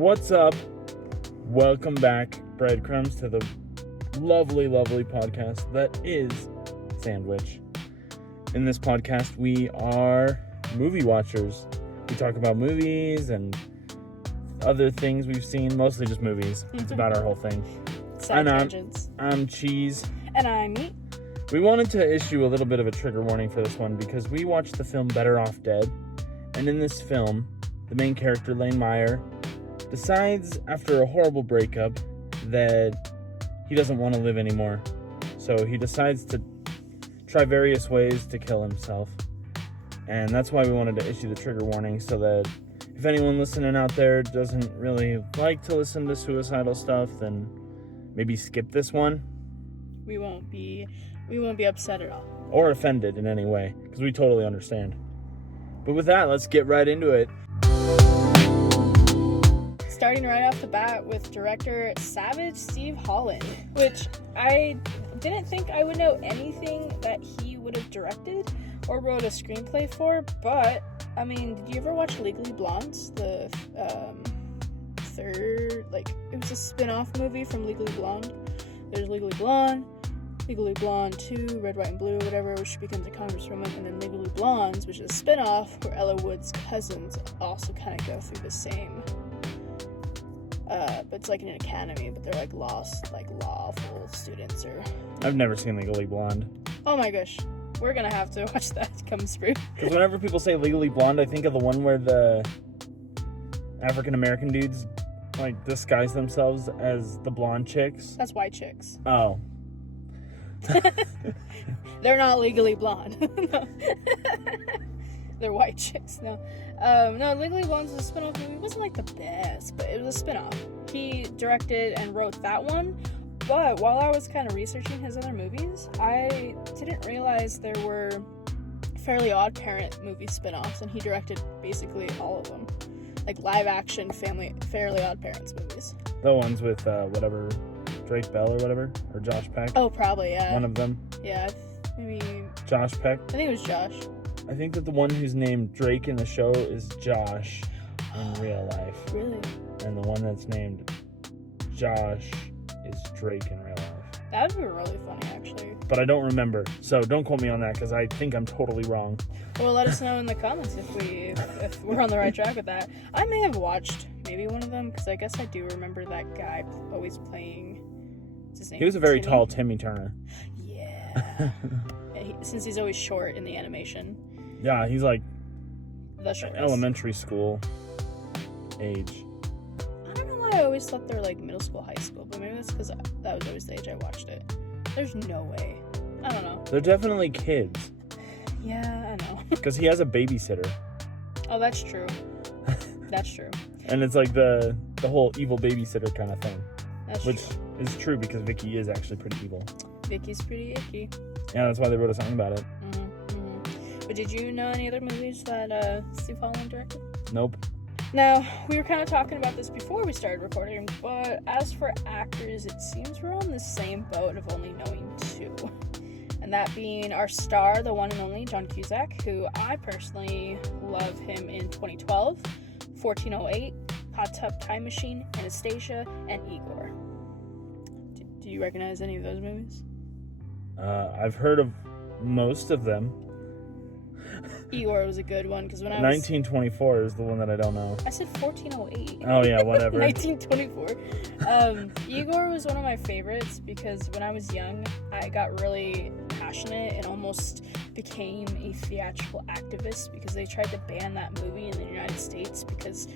What's up? Welcome back, breadcrumbs, to the lovely, lovely podcast that is Sandwich. In this podcast, we are movie watchers. We talk about movies and other things we've seen, mostly just movies. It's about our whole thing. Side tangents. I'm Cheese. And I'm Meat. We wanted to issue a little bit of a trigger warning for this one because we watched the film Better Off Dead. And in this film, the main character, Lane Meyer, decides after a horrible breakup that he doesn't want to live anymore. So he decides to try various ways to kill himself. And that's why we wanted to issue the trigger warning, so that if anyone listening out there doesn't really like to listen to suicidal stuff, then maybe skip this one. We won't be upset at all. Or offended in any way, because we totally understand. But with that, let's get right into it. Starting right off the bat with director Savage Steve Holland, which I didn't think I would know anything that he would have directed or wrote a screenplay for, but, I mean, did you ever watch Legally Blonde? The third, it was a spin-off movie from Legally Blonde. There's Legally Blonde 2, Red, White, and Blue, whatever, where she becomes a congresswoman, and then Legally Blondes, which is a spin-off where Ella Wood's cousins also kind of go through the same... but it's like in an academy, but they're lawful students or... I've never seen Legally Blonde. Oh my gosh. We're gonna have to watch that come through. Because whenever people say Legally Blonde, I think of the one where the African American dudes, disguise themselves as the blonde chicks. That's white chicks. Oh. They're not legally blonde. No. They're white chicks. No. No, Legally Blonde was a spin-off movie. It wasn't the best, but it was a spin-off. He directed and wrote that one, but while I was kind of researching his other movies, I didn't realize there were Fairly Odd Parent movie spin-offs, and he directed basically all of them. Live-action Fairly Odd Parents movies. The ones with, Drake Bell or whatever? Or Josh Peck? Oh, probably, yeah. One of them? Yeah, maybe... Josh Peck? I think it was Josh. I think that the one who's named Drake in the show is Josh in real life. Really? And the one that's named Josh is Drake in real life. That would be really funny, actually. But I don't remember, so don't quote me on that, because I think I'm totally wrong. Well, let us know in the comments if we're on the right track with that. I may have watched maybe one of them, because I guess I do remember that guy always playing... What's his name? He was a very tall Timmy Turner. Yeah. Since he's always short in the animation. Yeah, he's the shortest. Elementary school age. I don't know why I always thought they were middle school, high school, but maybe that's because that was always the age I watched it. There's no way. I don't know. They're definitely kids. Yeah, I know. Because he has a babysitter. Oh, that's true. That's true. And it's the whole evil babysitter kind of thing. That's which true. is true because Vicky is actually pretty evil. Vicky's pretty icky. Yeah, that's why they wrote a song about it. But did you know any other movies that Steve Holland directed? Nope. Now, we were kind of talking about this before we started recording, but as for actors, it seems we're on the same boat of only knowing two. And that being our star, the one and only John Cusack, who I personally love him in 2012, 1408, Hot Tub Time Machine, Anastasia, and Igor. Do you recognize any of those movies? I've heard of most of them. Igor was a good one, because when I was... 1924 is the one that I don't know. I said 1408. Oh, yeah, whatever. 1924. Igor was one of my favorites, because when I was young, I got really passionate and almost became a theatrical activist, because they tried to ban that movie in the United States, because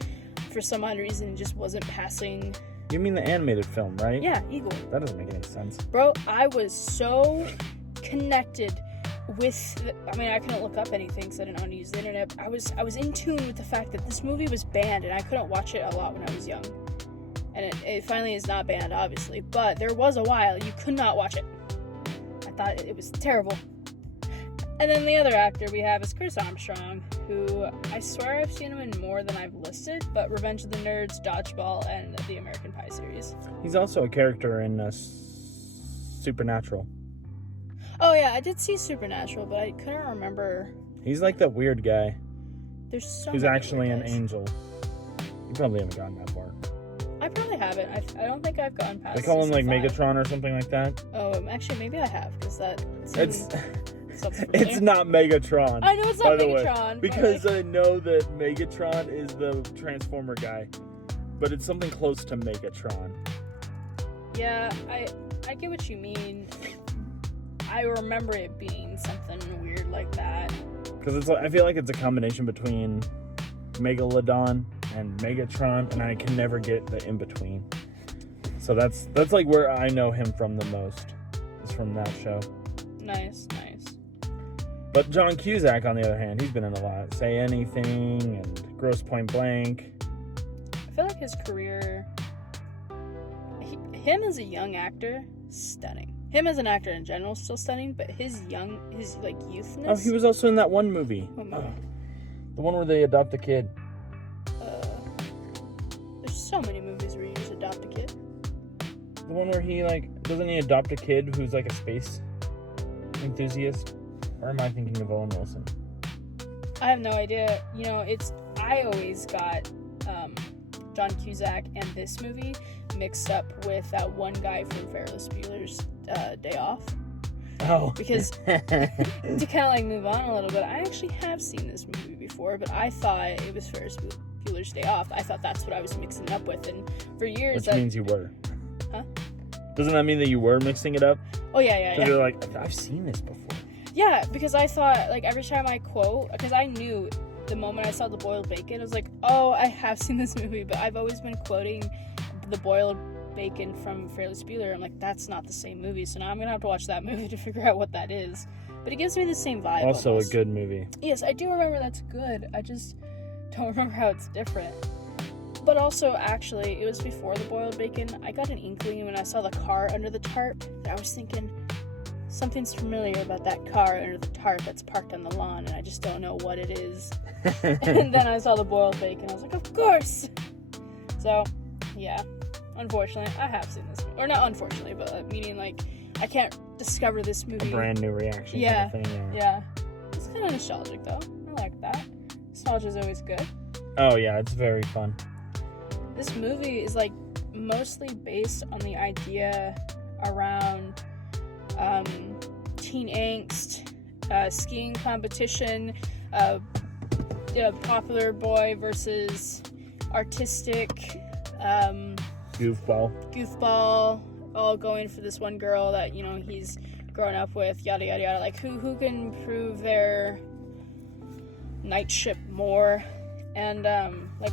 for some odd reason it just wasn't passing... You mean the animated film, right? Yeah, Igor. That doesn't make any sense. Bro, I was so connected with... I couldn't look up anything because I didn't know how to use the internet. I was in tune with the fact that this movie was banned, and I couldn't watch it a lot when I was young. And it finally is not banned, obviously. But there was a while you could not watch it. I thought it was terrible. And then the other actor we have is Chris Armstrong, who I swear I've seen him in more than I've listed, but Revenge of the Nerds, Dodgeball, and the American Pie series. He's also a character in Supernatural. Oh yeah, I did see Supernatural, but I couldn't remember. He's like that weird guy. There's so who's many actually weird an guys. angel. You probably haven't gotten that far. I probably haven't. I don't think I've gone past. They call him like season 5. Megatron or something like that. Oh, actually, maybe I have because that. It's sounds familiar. it's not Megatron. I know it's by not the way, Megatron. because but, I know that Megatron is the Transformer guy, but it's something close to Megatron. yeah, I get what you mean. I remember it being something weird like that. Because I feel like it's a combination between Megalodon and Megatron, and I can never get the in between. So that's like where I know him from the most, is from that show. Nice. But John Cusack, on the other hand, he's been in a lot. Say Anything and Grosse Point Blank. I feel like his career, him as a young actor, stunning. Him as an actor in general, still stunning. But his like youthness. Oh, he was also in that one movie. What movie? The one where they adopt a kid. There's so many movies where you just adopt a kid. The one where he doesn't he adopt a kid who's like a space enthusiast? Or am I thinking of Owen Wilson? I have no idea. You know, I always got John Cusack and this movie mixed up with that one guy from Ferris Bueller's Day Off. Oh. Because to kind of move on a little bit, I actually have seen this movie before, but I thought it was Ferris Bueller's Day Off. I thought that's what I was mixing it up with, and for years Which means you were. Huh? Doesn't that mean that you were mixing it up? Oh yeah. Because you're like, I've seen this before. Yeah, because I thought, every time I quote, because I knew the moment I saw the boiled bacon, I was like, oh, I have seen this movie, but I've always been quoting the boiled bacon from Ferris Bueller. I'm like, that's not the same movie, so now I'm going to have to watch that movie to figure out what that is. But it gives me the same vibe. Also almost. a good movie. Yes, I do remember that's good. I just don't remember how it's different. But also, actually, it was before the boiled bacon. I got an inkling when I saw the car under the tarp that I was thinking, something's familiar about that car under the tarp that's parked on the lawn, and I just don't know what it is. And then I saw the boiled bacon. I was like, of course! So, yeah. Unfortunately, I have seen this movie. Or not unfortunately, but meaning, I can't discover this movie. A brand new reaction. Yeah. Kind of thing, Yeah. It's kind of nostalgic, though. I like that. Nostalgia's always good. Oh, yeah. It's very fun. This movie is, mostly based on the idea around teen angst, skiing competition, popular boy versus artistic goofball, all going for this one girl that he's grown up with, yada yada yada. Who can prove their knightship more? And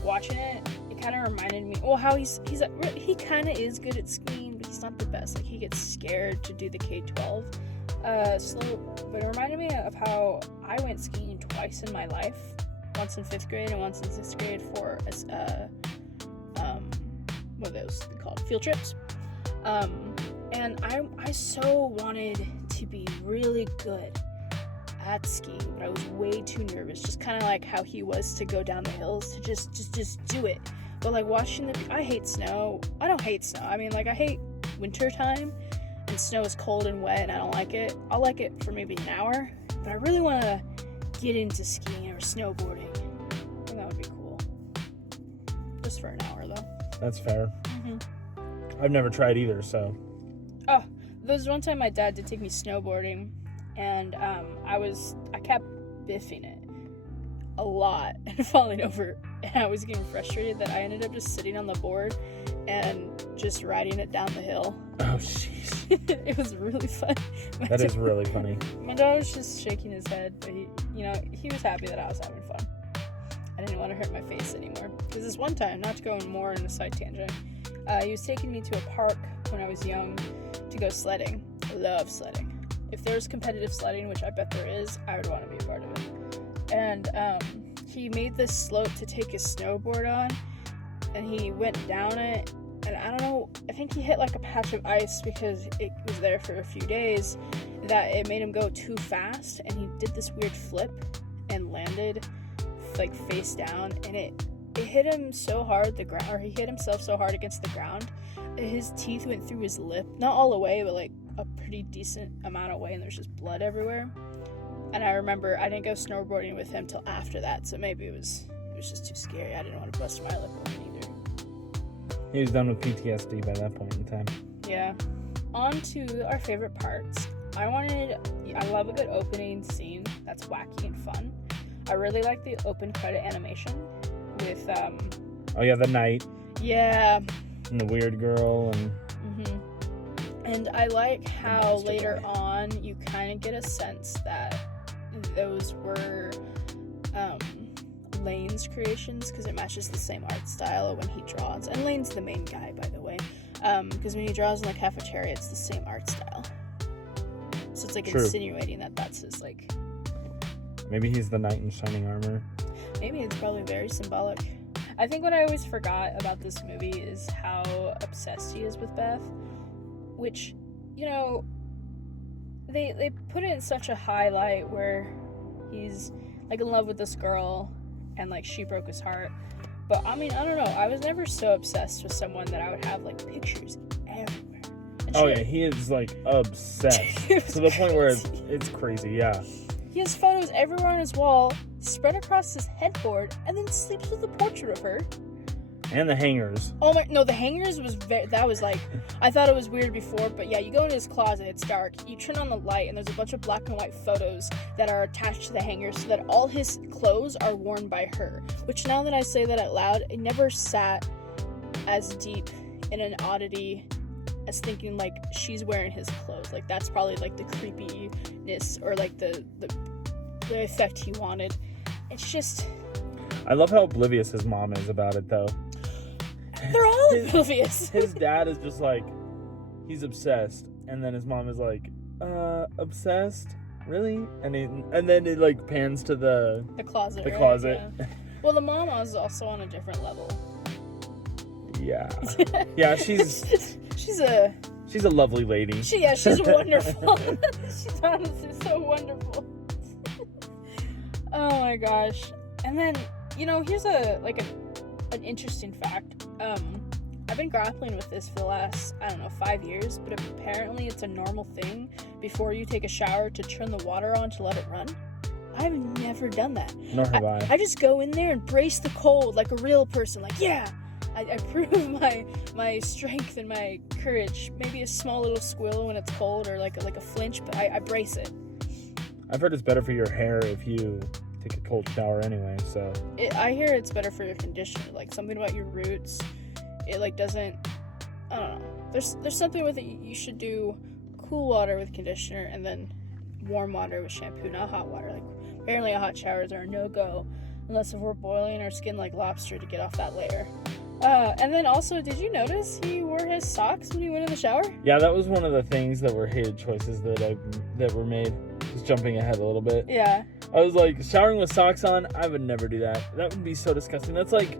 watching it kind of reminded me, how he kind of is good at skiing, but he's not the best. He gets scared to do the K-12 slope. But it reminded me of how I went skiing twice in my life, once in 5th grade and once in 6th grade for what are those called, field trips. And I so wanted to be really good at skiing, but I was way too nervous, just kind of like how he was to go down the hills, to just do it. But watching I hate snow. I don't hate snow. I mean, I hate winter time, and snow is cold and wet, and I don't like it. I'll like it for maybe an hour, but I really want to get into skiing or snowboarding. I think that would be cool. Just for an hour, though. That's fair. Mm-hmm. I've never tried either, so. Oh, there was one time my dad did take me snowboarding, and I kept biffing it a lot and falling over, and I was getting frustrated that I ended up just sitting on the board and just riding it down the hill. Oh, jeez. It was really fun. That is really funny. My dad was just shaking his head, but he was happy that I was having fun. I didn't want to hurt my face anymore. Because this one time, not to go more on a side tangent, he was taking me to a park when I was young to go sledding. I love sledding. If there's competitive sledding, which I bet there is, I would want to be a part of it. And he made this slope to take his snowboard on, and he went down it, and I don't know, I think he hit a patch of ice because it was there for a few days, that it made him go too fast, and he did this weird flip and landed face down, and it hit him so hard, he hit himself so hard against the ground, his teeth went through his lip, not all the way, but a pretty decent amount of way, and there's just blood everywhere. And I remember I didn't go snowboarding with him till after that, so maybe it was just too scary. I didn't want to bust my lip open either. He was done with PTSD by that point in time. Yeah. On to our favorite parts. I love a good opening scene that's wacky and fun. I really like the open credit animation with, Oh yeah, the knight. Yeah. And the weird girl and... And I like how later on you kind of get a sense that those were Lane's creations, because it matches the same art style when he draws. And Lane's the main guy, by the way, because when he draws in the cafeteria, it's the same art style. So it's like insinuating that that's his, like... Maybe he's the knight in shining armor. Maybe it's probably very symbolic. I think what I always forgot about this movie is how obsessed he is with Beth. Which, you know, they put it in such a highlight where he's, like, in love with this girl and, like, she broke his heart. But, I mean, I don't know. I was never so obsessed with someone that I would have, like, pictures everywhere. Oh, yeah, he is, like, obsessed. To the point where it's crazy, yeah. He has photos everywhere on his wall, spread across his headboard, and then sleeps with a portrait of her. And the hangers. Oh my, no, the hangers was that was like, I thought it was weird before, but yeah, you go into his closet, it's dark, you turn on the light, and there's a bunch of black and white photos that are attached to the hangers so that all his clothes are worn by her. Which, now that I say that out loud, it never sat as deep in an oddity as thinking, like, she's wearing his clothes. Like, that's probably, like, the creepiness or, like, the effect he wanted. It's just... I love how oblivious his mom is about it, though. They're all oblivious. His dad is just like, he's obsessed, and then his mom is like, obsessed? Really? And then it, like, pans to the closet. The closet. Yeah. Well, the mom is also on a different level. Yeah. Yeah, she's a lovely lady. She's wonderful. She's honestly so wonderful. Oh my gosh. And then, you know, here's an interesting fact. I've been grappling with this for the last, 5 years, but apparently it's a normal thing before you take a shower to turn the water on to let it run. I've never done that. Nor have I. I just go in there and brace the cold like a real person. Like, yeah, I prove my strength and my courage. Maybe a small little squeal when it's cold, or like a flinch, but I brace it. I've heard it's better for your hair if you take a cold shower anyway, so... I hear it's better for your conditioner, like, something about your roots. It, like, doesn't... I don't know. There's something with it. You should do cool water with conditioner and then warm water with shampoo, not hot water. Like, apparently hot showers are a no-go unless if we're boiling our skin like lobster to get off that layer. And then also, did you notice he wore his socks when he went in the shower? Yeah, that was one of the things that were hated choices that were made. Just jumping ahead a little bit. Yeah. I was like, showering with socks on, I would never do that. That would be so disgusting. That's like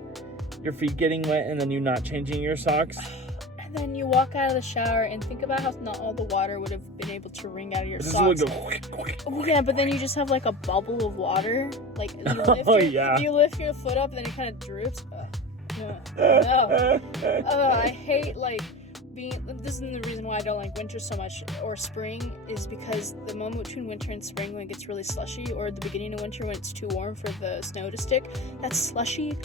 your feet getting wet and then you not changing your socks. And then you walk out of the shower and think about how not all the water would have been able to wring out of your socks. Oh, yeah, but then you just have like a bubble of water. Like, you lift your foot up and then it kind of droops. No. I hate, like, this is the reason why I don't like winter so much, or spring, is because the moment between winter and spring when it gets really slushy, or the beginning of winter when it's too warm for the snow to stick, that slushy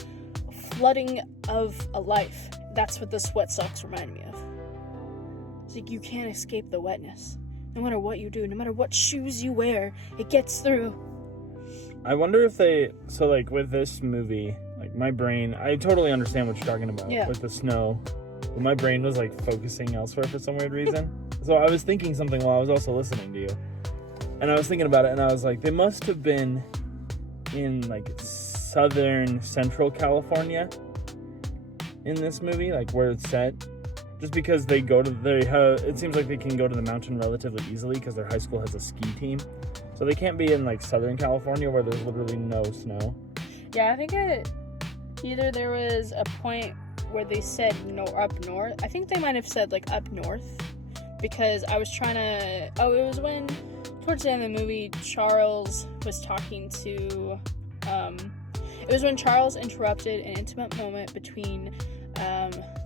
flooding of a life. That's what the sweat socks remind me of. It's like you can't escape the wetness. No matter what you do, no matter what shoes you wear, it gets through. I wonder if like with this movie, like my brain, I totally understand what you're talking about with the snow. But my brain was like focusing elsewhere for some weird reason. So I was thinking something while I was also listening to you. And I was thinking about it and I was like, they must have been in like southern central California in this movie, like where it's set. Just because it seems like they can go to the mountain relatively easily because their high school has a ski team. So they can't be in like southern California where there's literally no snow. Yeah, I think either there was a point where they said up north. I think they might have said like up north, because I was trying to... Oh, it was when, towards the end of the movie, Charles was talking to... it was when Charles interrupted an intimate moment between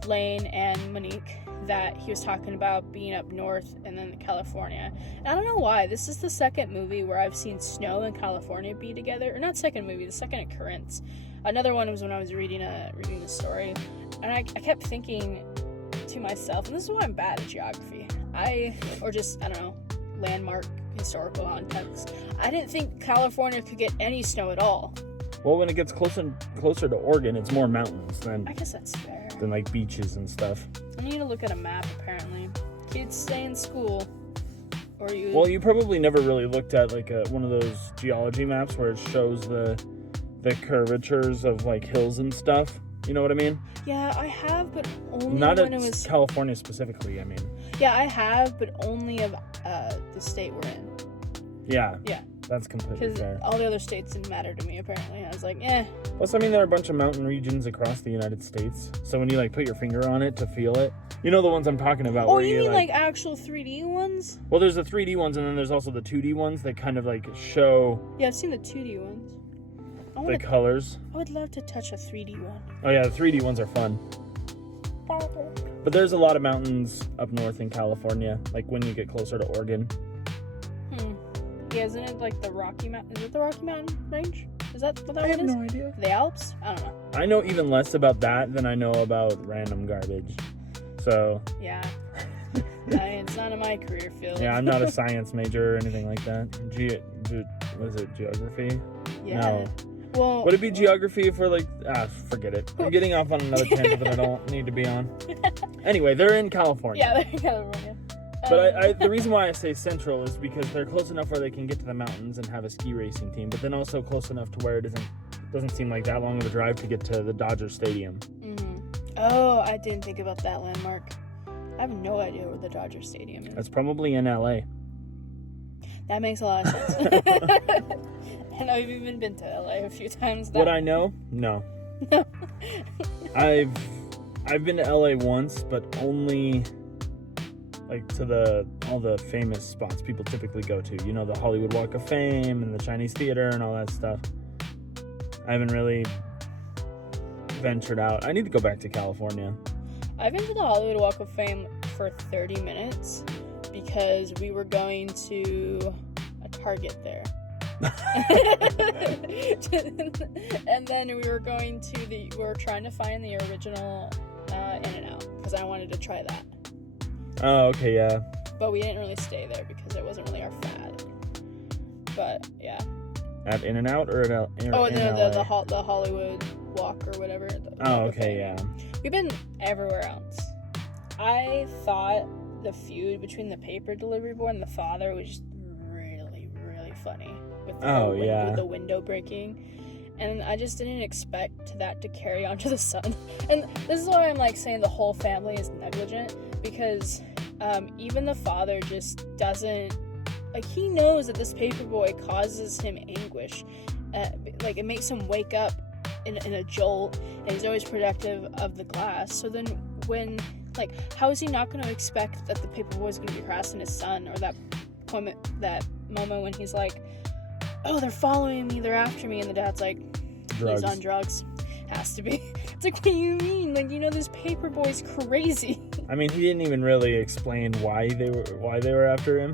Lane and Monique, that he was talking about being up north and then California. And I don't know why. This is the second movie where I've seen snow and California be together. Or not second movie, the second occurrence. Another one was when I was reading the story. And I kept thinking to myself, and this is why I'm bad at geography. I don't know, landmark historical context. I didn't think California could get any snow at all. Well, when it gets closer to Oregon, it's more mountains than I guess that's fair. like beaches and stuff. I need to look at a map, apparently. Kids stay in school. Or you... Well, you probably never really looked at like one of those geology maps where it shows the curvatures of like hills and stuff. You know what I mean? Yeah, I have, but only Not when at it was... California specifically, I mean. Yeah, I have, but only of the state we're in. Yeah. Yeah. That's completely Because fair. all the other states didn't matter to me, apparently. I was like, eh. Plus, I mean, there are a bunch of mountain regions across the United States. So when you like put your finger on it to feel it, you know the ones I'm talking about. Oh, where you mean like actual 3D ones? Well, there's the 3D ones, and then there's also the 2D ones that kind of like show Yeah, I've seen the 2D ones. the colors. I would love to touch a 3D one. Oh yeah, the 3D ones are fun. But there's a lot of mountains up north in California, like when you get closer to Oregon. Yeah, isn't it like the Rocky Mountain? Is it the Rocky Mountain range? Is that what that I one have is? no idea. The Alps? I don't know. I know even less about that than I know about random garbage. So Yeah. It's not in my career field. yeah, I'm not a science major or anything like that. What is it? Geography? Yeah. No. Well, Would it be geography if we're like, forget it. I'm getting off on another tangent that I don't need to be on. Anyway, they're in California. yeah, they're in California. But the reason why I say central is because they're close enough where they can get to the mountains and have a ski racing team, but then also close enough to where it doesn't seem like that long of a drive to get to the Dodger Stadium. Oh, I didn't think about that landmark. I have no idea where the Dodger Stadium is. That's probably in LA. That makes a lot of sense. And I've even been to LA a few times. Would I know? No. I've been to LA once, but only like to all the famous spots people typically go to. You know, the Hollywood Walk of Fame and the Chinese Theater and all that stuff. I haven't really ventured out. I need to go back to California. I've been to the Hollywood Walk of Fame for 30 minutes because we were going to a Target there. And then we were trying to find the original In-N-Out because I wanted to try that. Oh, okay, yeah. But we didn't really stay there because it wasn't really our fad. But yeah. At In-N-Out or at The Hollywood Walk or whatever. Oh, okay, yeah. We've been everywhere else. I thought the feud between the paper delivery boy and the father was just really, really funny. With the window breaking. And I just didn't expect that to carry on to the son. And this is why I'm like saying the whole family is negligent. Because even the father just doesn't... Like, he knows that this paperboy causes him anguish. Like, it makes him wake up in a jolt, and he's always protective of the glass. So then when... Like, how is he not going to expect that the paperboy is going to be harassing his son? Or that moment when he's like, oh, they're following me, they're after me. And the dad's like, Drugs. He's on drugs. Has to be. It's like, what do you mean? Like, you know, this paperboy's crazy. I mean, he didn't even really explain why they were after him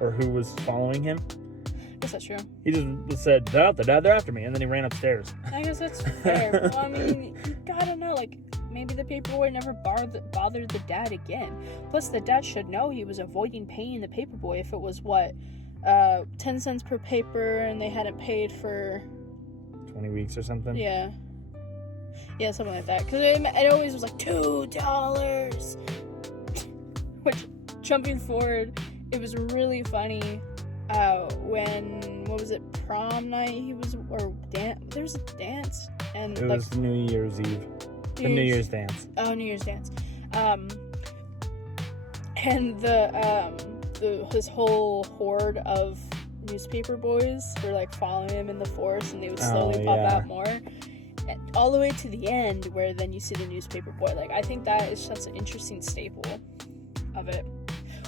or who was following him. I guess that's true. He just said, they're after me, and then he ran upstairs. I guess that's fair. Well, I mean, you gotta know, like, maybe the paperboy never bothered the dad again. Plus, the dad should know he was avoiding paying the paperboy if it was, 10 cents per paper, and they hadn't paid for 20 weeks or something. Yeah, something like that. Because it always was like $2. Which, jumping forward, it was really funny when, what was it, prom night? There was a dance. And it was New Year's Eve. The New Year's dance. Oh, New Year's dance. And his whole horde of newspaper boys were like following him in the forest, and they would slowly pop out more, all the way to the end where then you see the newspaper boy. Like, I think that is such an interesting staple of it,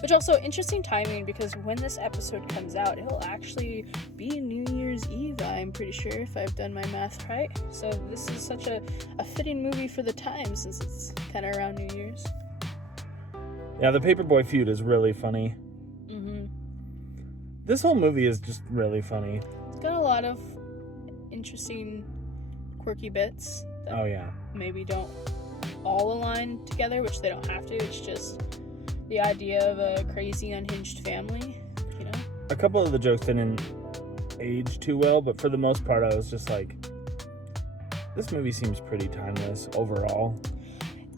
which also interesting timing because when this episode comes out, it'll actually be New Year's Eve, I'm pretty sure, if I've done my math right. So this is such a fitting movie for the time since it's kind of around New Year's. Yeah, the Paperboy feud is really funny. This whole movie is just really funny. It's got a lot of interesting, quirky bits that maybe don't all align together, which they don't have to. It's just the idea of a crazy, unhinged family, you know? A couple of the jokes didn't age too well, but for the most part, I was just like, this movie seems pretty timeless overall.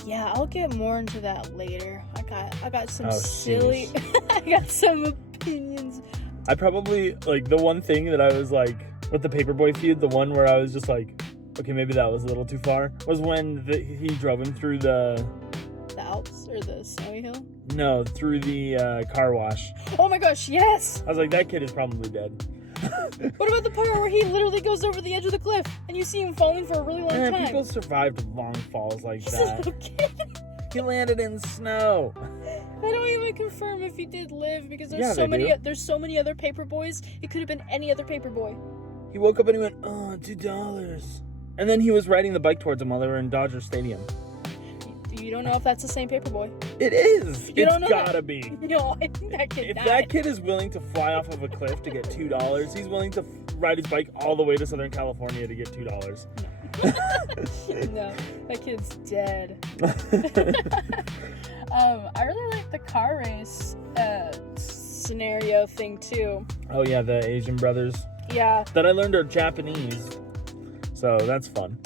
Yeah, I'll get more into that later. I got some silly... I got some opinions. I probably, like, the one thing that I was like, with the Paperboy feud, the one where I was just like, okay, maybe that was a little too far, was when he drove him through the Alps or the snowy hill? No, through the car wash. Oh my gosh, yes! I was like, that kid is probably dead. What about the part where he literally goes over the edge of the cliff and you see him falling for a really long time? People survived long falls like He's that. a little kid. He landed in snow. I don't even confirm if he did live because there's Yeah, so many other paper boys. It could have been any other paper boy. He woke up and he went, oh, $2. And then he was riding the bike towards him while they were in Dodger Stadium. You don't know if that's the same paper boy. It is. You don't know gotta that? be. No, I think that kid If died. that kid is willing to fly off of a cliff to get $2, he's willing to ride his bike all the way to Southern California to get $2. No, that kid's dead. I really like the car race scenario thing too. Oh yeah, the Asian brothers Yeah. that I learned are Japanese, so that's fun.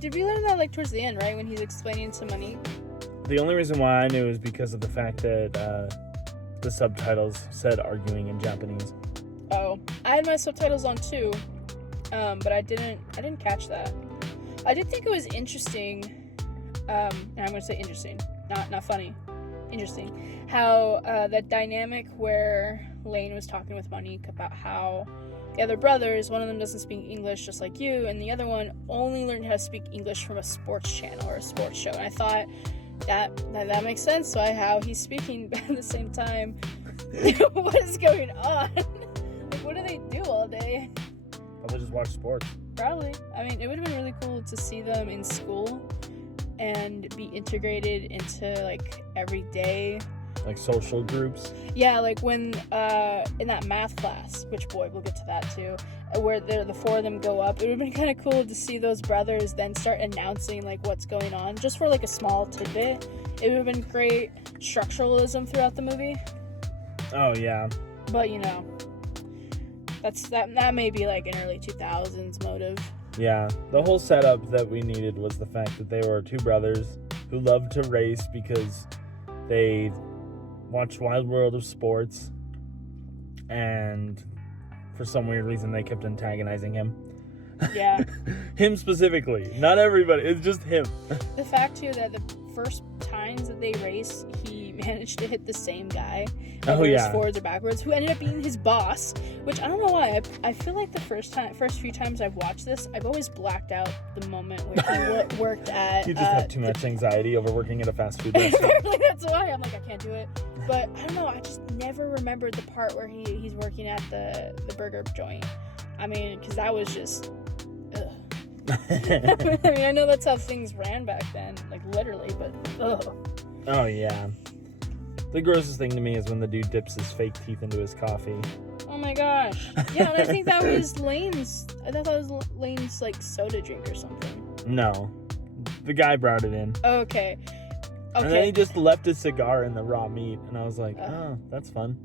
Did we learn that like towards the end, right, when he's explaining to Monique? The only reason why I knew is because of the fact that the subtitles said arguing in Japanese. Oh, I had my subtitles on too, but I didn't catch that. I did think it was interesting. I'm gonna say interesting, not funny. Interesting how that dynamic where Lane was talking with Monique about how the other brothers, one of them doesn't speak English just like you, and the other one only learned how to speak English from a sports channel or a sports show. And I thought that makes sense. So how he's speaking but at the same time. What is going on? Like, what do they do all day? Probably just watch sports. Probably. I mean, it would have been really cool to see them in school and be integrated into like everyday, like social groups. Yeah, like when in that math class, which boy, we'll get to that too, where the four of them go up. It would have been kind of cool to see those brothers then start announcing like what's going on, just for like a small tidbit. It would have been great structuralism throughout the movie. Oh yeah. But you know, that may be like an early 2000s motive. Yeah, the whole setup that we needed was the fact that they were two brothers who loved to race because they watched Wild World of Sports, and for some weird reason they kept antagonizing him. Yeah. Him specifically, not everybody, it's just him. The fact too that the first times that they race, he managed to hit the same guy, whether it was forwards or backwards, who ended up being his boss, which I don't know why. I feel like the first few times I've watched this, I've always blacked out the moment where he worked at... You just have too much anxiety over working at a fast food restaurant. Apparently that's why. I'm like, I can't do it. But I don't know, I just never remembered the part where he's working at the burger joint. I mean, because that was just... I mean, I know that's how things ran back then, like literally, but ugh. Oh yeah. The grossest thing to me is when the dude dips his fake teeth into his coffee. Oh my gosh. Yeah, and I think that was Lane's. I thought that was Lane's like soda drink or something. No, the guy brought it in. Okay. And then he just left his cigar in the raw meat, and I was like, oh, that's fun.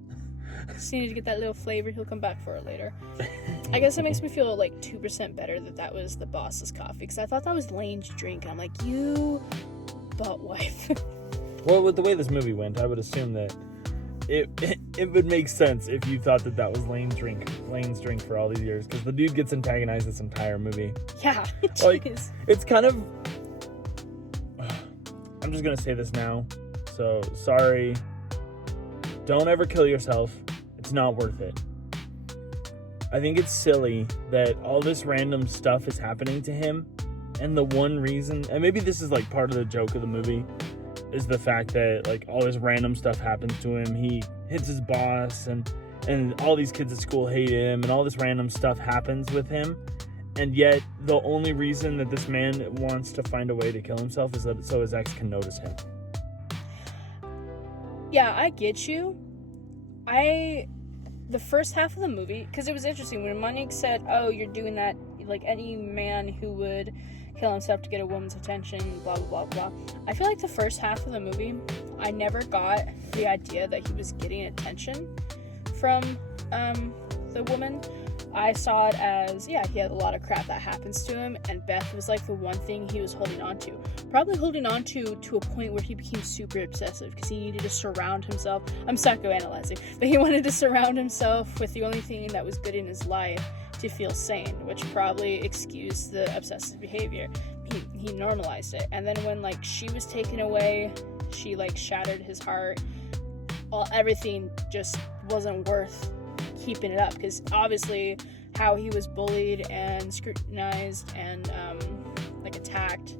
Just needed to get that little flavor. He'll come back for it later. I guess it makes me feel like 2% better that was the boss's coffee, because I thought that was Lane's drink, and I'm like, you butt wife. Well, with the way this movie went, I would assume that it would make sense if you thought that was Lane's drink for all these years, because the dude gets antagonized this entire movie. Yeah. Like, it's kind of... I'm just gonna say this now, so sorry. Don't ever kill yourself. It's not worth it. I think it's silly that all this random stuff is happening to him, and the one reason, and maybe this is like part of the joke of the movie, is the fact that like all this random stuff happens to him. He hits his boss, and all these kids at school hate him, and all this random stuff happens with him. And yet, the only reason that this man wants to find a way to kill himself is that so his ex can notice him. Yeah, I get you. The first half of the movie, because it was interesting when Monique said, oh, you're doing that, like any man who would kill himself to get a woman's attention, blah, blah, blah, blah. I feel like the first half of the movie, I never got the idea that he was getting attention from the woman. I saw it as, yeah, he had a lot of crap that happens to him, and Beth was like the one thing he was holding on to. Probably holding on to a point where he became super obsessive because he needed to surround himself. I'm psychoanalyzing, but he wanted to surround himself with the only thing that was good in his life to feel sane, which probably excused the obsessive behavior. He normalized it. And then when, like, she was taken away, she, like, shattered his heart. Well, everything just wasn't worth keeping it up, because obviously how he was bullied and scrutinized and like attacked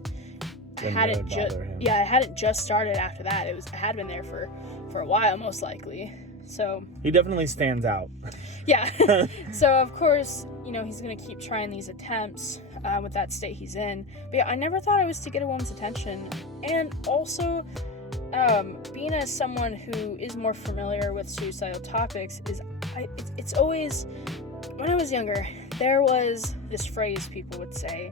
it hadn't just started after that. It had been there for a while, most likely. So he definitely stands out. Yeah. So of course, you know, he's gonna keep trying these attempts with that state he's in. But yeah, I never thought it was to get a woman's attention. And also, being as someone who is more familiar with suicidal topics, it's always, when I was younger, there was this phrase people would say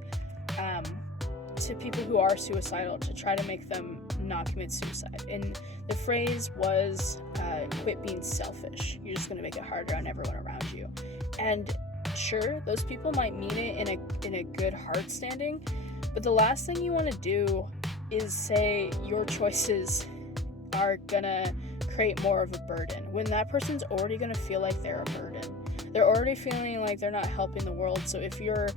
to people who are suicidal to try to make them not commit suicide. And the phrase was, quit being selfish. You're just going to make it harder on everyone around you. And sure, those people might mean it in a good heart standing, but the last thing you want to do is say your choices are gonna create more of a burden when that person's already gonna feel like they're a burden. They're already feeling like they're not helping the world. So if you're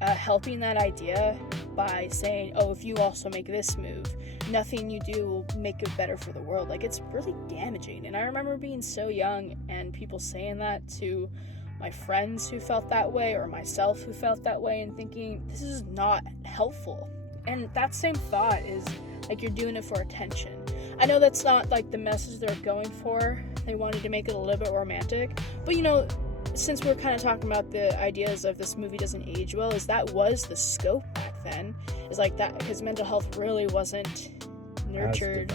helping that idea by saying, oh, if you also make this move, nothing you do will make it better for the world, like, it's really damaging. And I remember being so young and people saying that to my friends who felt that way, or myself who felt that way, and thinking, this is not helpful. And that same thought is like, you're doing it for attention. I know that's not like the message they're going for. They wanted to make it a little bit romantic, but you know, since we're kind of talking about the ideas of this movie doesn't age well, is that was the scope back then, is like that, because mental health really wasn't nurtured.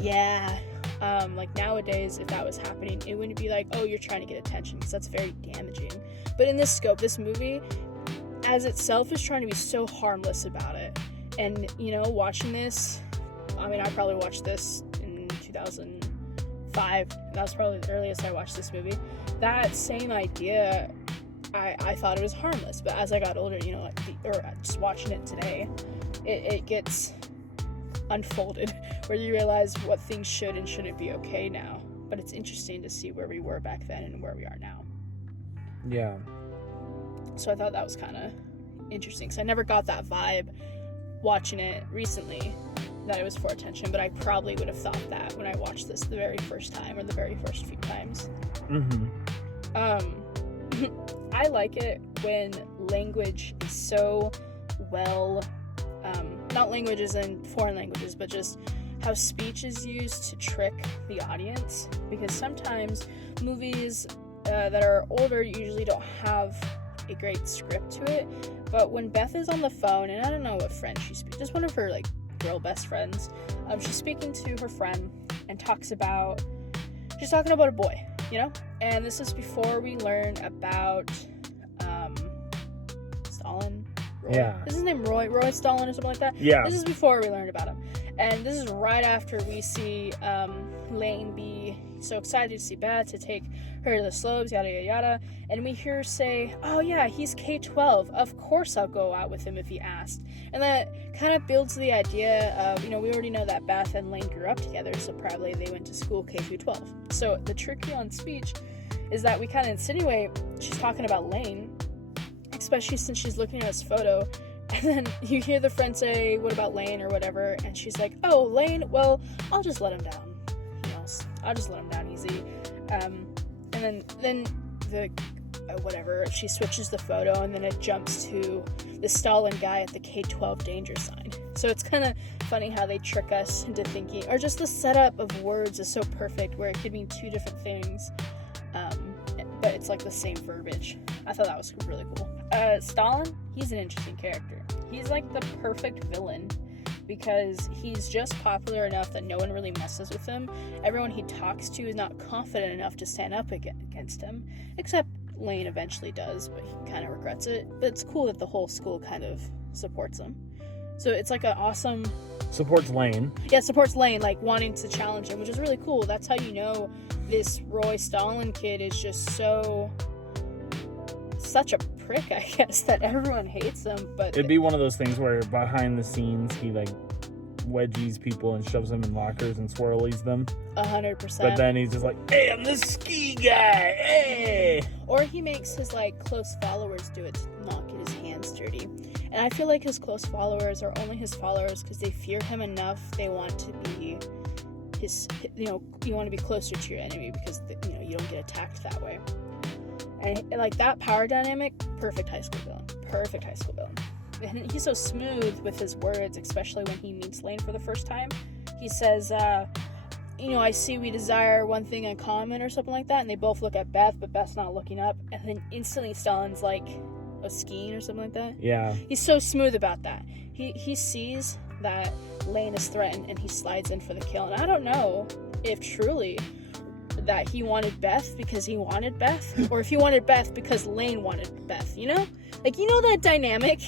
Yeah. Like nowadays, if that was happening, it wouldn't be like, oh, you're trying to get attention, because that's very damaging. But in this scope, this movie as itself is trying to be so harmless about it. And, you know, watching this, I mean, I probably watched this in 2005. That was probably the earliest I watched this movie. That same idea, I thought it was harmless. But as I got older, you know, or just watching it today, it gets unfolded, where you realize what things should and shouldn't be okay now. But it's interesting to see where we were back then and where we are now. Yeah. So I thought that was kind of interesting, because I never got that vibe watching it recently, that it was for attention, but I probably would have thought that when I watched this the very first time, or the very first few times. I like it when language is so well, not languages in foreign languages, but just how speech is used to trick the audience, because sometimes movies that are older usually don't have a great script to it. But when Beth is on the phone, and I don't know what friend she speaks, just one of her like girl best friends, she's speaking to her friend and she's talking about a boy, you know. And this is before we learn about Stalin. Roy. Yeah. Is his name Roy Stalin or something like that? Yeah. This is before we learned about him, and this is right after we see Lane be so excited to see Beth, to take her to the slopes, yada yada yada, and we hear her say, oh yeah, he's K-12, of course I'll go out with him if he asked. And that kind of builds the idea of, you know, we already know that Beth and Lane grew up together, so probably they went to school K-12. So the tricky on speech is that we kind of insinuate she's talking about Lane, especially since she's looking at his photo, and then you hear the friend say, what about Lane, or whatever, and she's like, oh, Lane, well, I'll just let him down. I'll just let him down easy. And then the whatever, she switches the photo, and then it jumps to the Stalin guy at the K-12 danger sign. So it's kind of funny how they trick us into thinking, or just the setup of words is so perfect where it could mean two different things, but it's like the same verbiage. I thought that was really cool. Stalin, he's an interesting character. He's like the perfect villain, because he's just popular enough that no one really messes with him. Everyone he talks to is not confident enough to stand up against him, except Lane eventually does, but he kind of regrets it. But it's cool that the whole school kind of supports him. So it's like an awesome... Supports Lane. Yeah, supports Lane, like, wanting to challenge him, which is really cool. That's how you know this Roy Stalin kid is just such a prick, I guess, that everyone hates him. But it'd be one of those things where behind the scenes he like wedgies people and shoves them in lockers and swirlies them. 100%. But then he's just like, hey, I'm the ski guy, hey! Or he makes his, like, close followers do it to not get his hands dirty. And I feel like his close followers are only his followers because they fear him enough. They want to be his, you want to be closer to your enemy because, you don't get attacked that way. And, like, that power dynamic, perfect high school villain. Perfect high school villain. And he's so smooth with his words, especially when he meets Lane for the first time. He says, I see we desire one thing in common or something like that. And they both look at Beth, but Beth's not looking up. And then instantly Stalin's like, skiing or something like that. Yeah. He's so smooth about that. He sees that Lane is threatened and he slides in for the kill. And I don't know if truly that he wanted Beth because he wanted Beth, or if he wanted Beth because Lane wanted Beth, Like, that dynamic?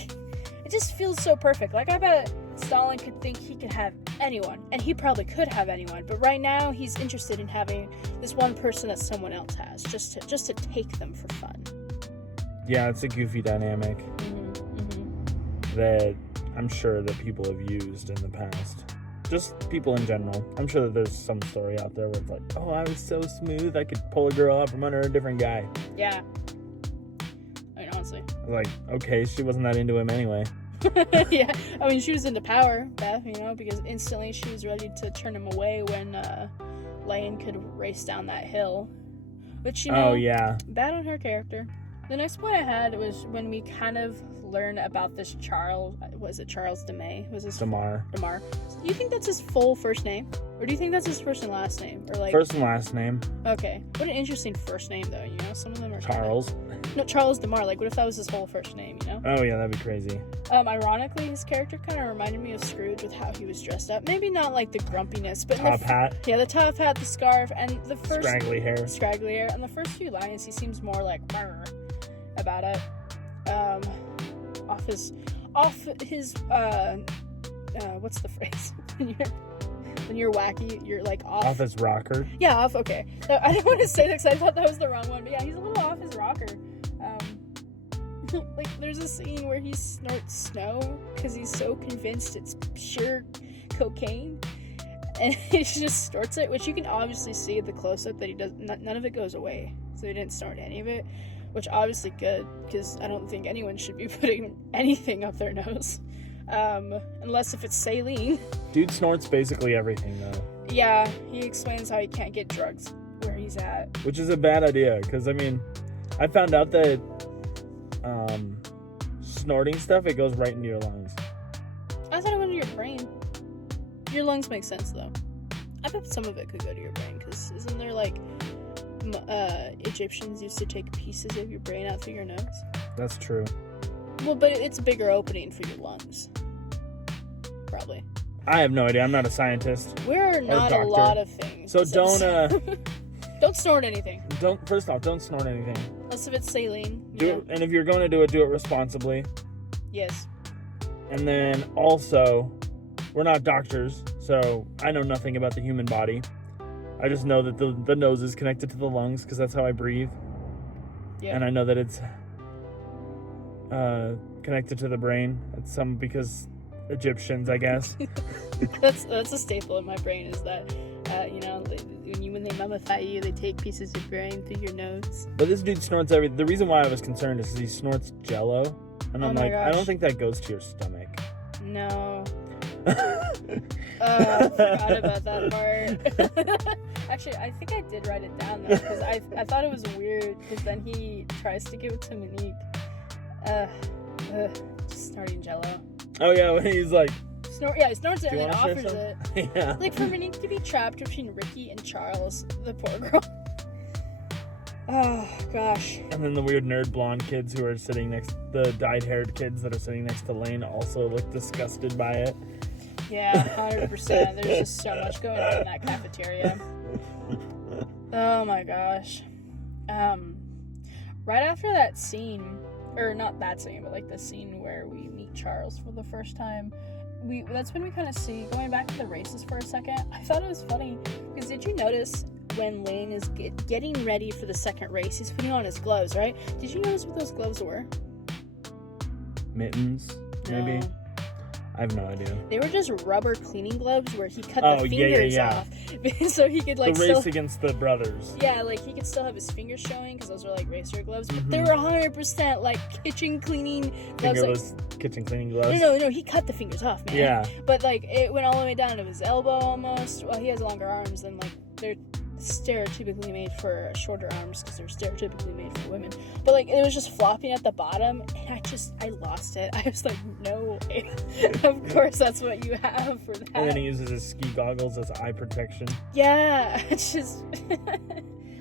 It just feels so perfect. Like, I bet Stalin could think he could have anyone, and he probably could have anyone, but right now he's interested in having this one person that someone else has, just to take them for fun. Yeah, it's a goofy dynamic that I'm sure that people have used in the past. Just people in general. I'm sure that there's some story out there where it's like, oh, I was so smooth, I could pull a girl out from under a different guy. Yeah. I mean, honestly. Like, okay, she wasn't that into him anyway. Yeah, I mean, she was into power, Beth, because instantly she was ready to turn him away when Lane could race down that hill. Which, oh, yeah. Bad on her character. The next point I had was when we kind of learn about this Charles, was it Charles DeMay? Was this Damar. Do you think that's his full first name? Or do you think that's his first and last name? Or like first and last name. Okay. What an interesting first name, though, Some of them are... Charles. No, Charles DeMar. Like, what if that was his whole first name, Oh, yeah, that'd be crazy. Ironically, his character kind of reminded me of Scrooge with how he was dressed up. Maybe not, like, the grumpiness, but... Top hat. Yeah, the top hat, the scarf, and the first... Scraggly hair. And the first few lines, he seems more like... about it. Off his what's the phrase? When you're wacky, you're like off. Off his rocker. Yeah, off. Okay, so I didn't want to say that because I thought that was the wrong one. But yeah, he's a little off his rocker. Like there's a scene where he snorts snow because he's so convinced it's pure cocaine, and he just snorts it, which you can obviously see at the close-up that he does. None of it goes away, so he didn't snort any of it. Which obviously good, because I don't think anyone should be putting anything up their nose. Unless if it's saline. Dude snorts basically everything, though. Yeah, he explains how he can't get drugs where he's at. Which is a bad idea, because, I found out that snorting stuff, it goes right into your lungs. I thought it went into your brain. Your lungs make sense, though. I bet some of it could go to your brain, because isn't there, like... Egyptians used to take pieces of your brain out through your nose. That's true. Well, but it's a bigger opening for your lungs. Probably. I have no idea. I'm not a scientist. We're not a lot of things. So don't don't snort anything. First off, don't snort anything. Unless if it's saline. Do it, and if you're going to do it responsibly. Yes. And then also, we're not doctors, so I know nothing about the human body. I just know that the nose is connected to the lungs because that's how I breathe. Yeah. And I know that it's connected to the brain. It's because Egyptians, I guess. That's a staple in my brain is that, when they mummify you, they take pieces of brain through your nose. But this dude snorts everything. The reason why I was concerned is because he snorts Jello. And I'm like, gosh. I don't think that goes to your stomach. No. I forgot about that part. Actually, I think I did write it down though, because I thought it was weird, because then he tries to give it to Monique. Just snorting Jello. Oh yeah, when he's like... he snorts it and then offers it. Yeah. Like, for Monique to be trapped between Ricky and Charles, the poor girl. Oh, gosh. And then the weird nerd blonde kids who are sitting the dyed-haired kids that are sitting next to Lane also look disgusted by it. Yeah, 100%. There's just so much going on in that cafeteria. Oh my gosh. Right after that scene, or not that scene, but like the scene where we meet Charles for the first time, that's when we kind of see, going back to the races for a second, I thought it was funny, because did you notice when Lane is getting ready for the second race, he's putting on his gloves, right? Did you notice what those gloves were? Mittens, maybe? No. I have no idea. They were just rubber cleaning gloves where he cut the fingers off. So he could, like, the race against the brothers. Yeah, like, he could still have his fingers showing, because those were, like, racer gloves. But they were 100%, like, kitchen cleaning gloves. Fingerless kitchen cleaning gloves? No, he cut the fingers off, man. Yeah. But, like, it went all the way down to his elbow almost. Well, he has longer arms, and, like, they're stereotypically made for shorter arms, because they're stereotypically made for women. But, like, it was just flopping at the bottom, and I lost it. I was like, no way. Of course that's what you have for that. And then he uses his ski goggles as eye protection. Yeah, it's just...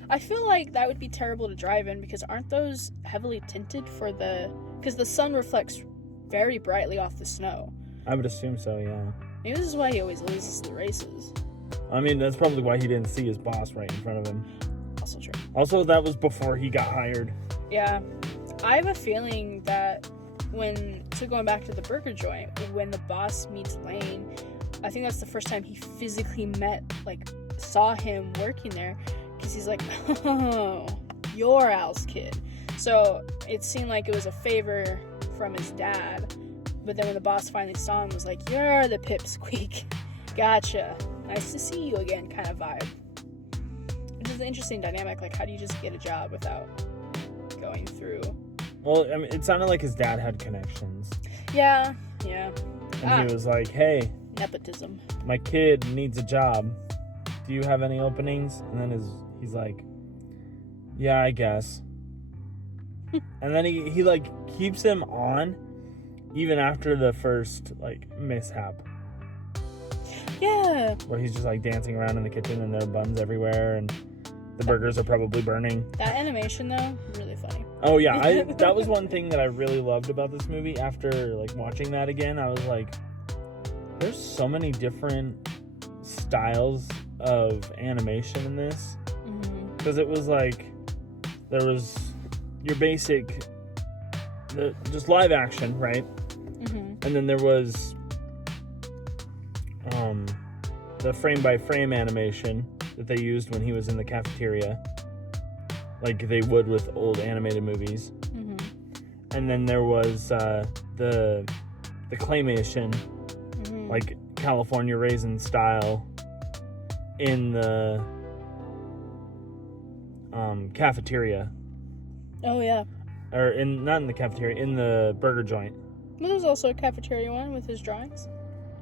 I feel like that would be terrible to drive in, because aren't those heavily tinted for the... Because the sun reflects very brightly off the snow. I would assume so, yeah. Maybe this is why he always loses the races. I mean, that's probably why he didn't see his boss right in front of him. Also true. Also, that was before he got hired. Yeah. I have a feeling that going back to the burger joint, when the boss meets Lane, I think that's the first time he physically saw him working there, because he's like, oh, you're Al's kid. So it seemed like it was a favor from his dad, but then when the boss finally saw him, was like, you're the pipsqueak. Gotcha. Nice to see you again kind of vibe. Which is an interesting dynamic, like, how do you just get a job without going through... Well, I mean, it sounded like his dad had connections. Yeah. And he was like, hey... Nepotism. My kid needs a job. Do you have any openings? And then he's like, yeah, I guess. And then he like, keeps him on even after the first, like, mishap. Yeah. Where he's just, like, dancing around in the kitchen and there are buns everywhere and the burgers are probably burning. That animation, though, really funny. Oh, yeah. That was one thing that I really loved about this movie. After, like, watching that again, I was like, there's so many different styles of animation in this. Because it was, like, there was your basic, just live action, right? And then there was the frame-by-frame animation that they used when he was in the cafeteria, like they would with old animated movies. And then there was the claymation, like California Raisin style, in the cafeteria. Oh, yeah. Or not in the cafeteria, in the burger joint. Well, there's also a cafeteria one with his drawings.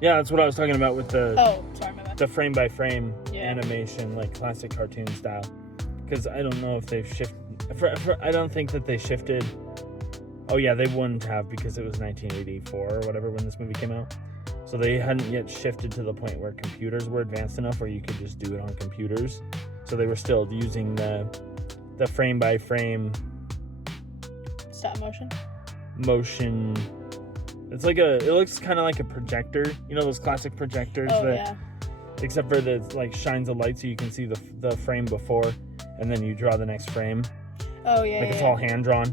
Yeah, that's what I was talking about with the... Oh, sorry, my bad. The frame-by-frame animation, like classic cartoon style. Because I don't know if they've shifted... I don't think that they shifted... Oh, yeah, they wouldn't have, because it was 1984 or whatever when this movie came out. So they hadn't yet shifted to the point where computers were advanced enough where you could just do it on computers. So they were still using the frame-by-frame... Stop motion... It's like it looks kind of like a projector. You know those classic projectors except for that it like shines a light so you can see the frame before, and then you draw the next frame. Oh, yeah. Like it's all hand drawn.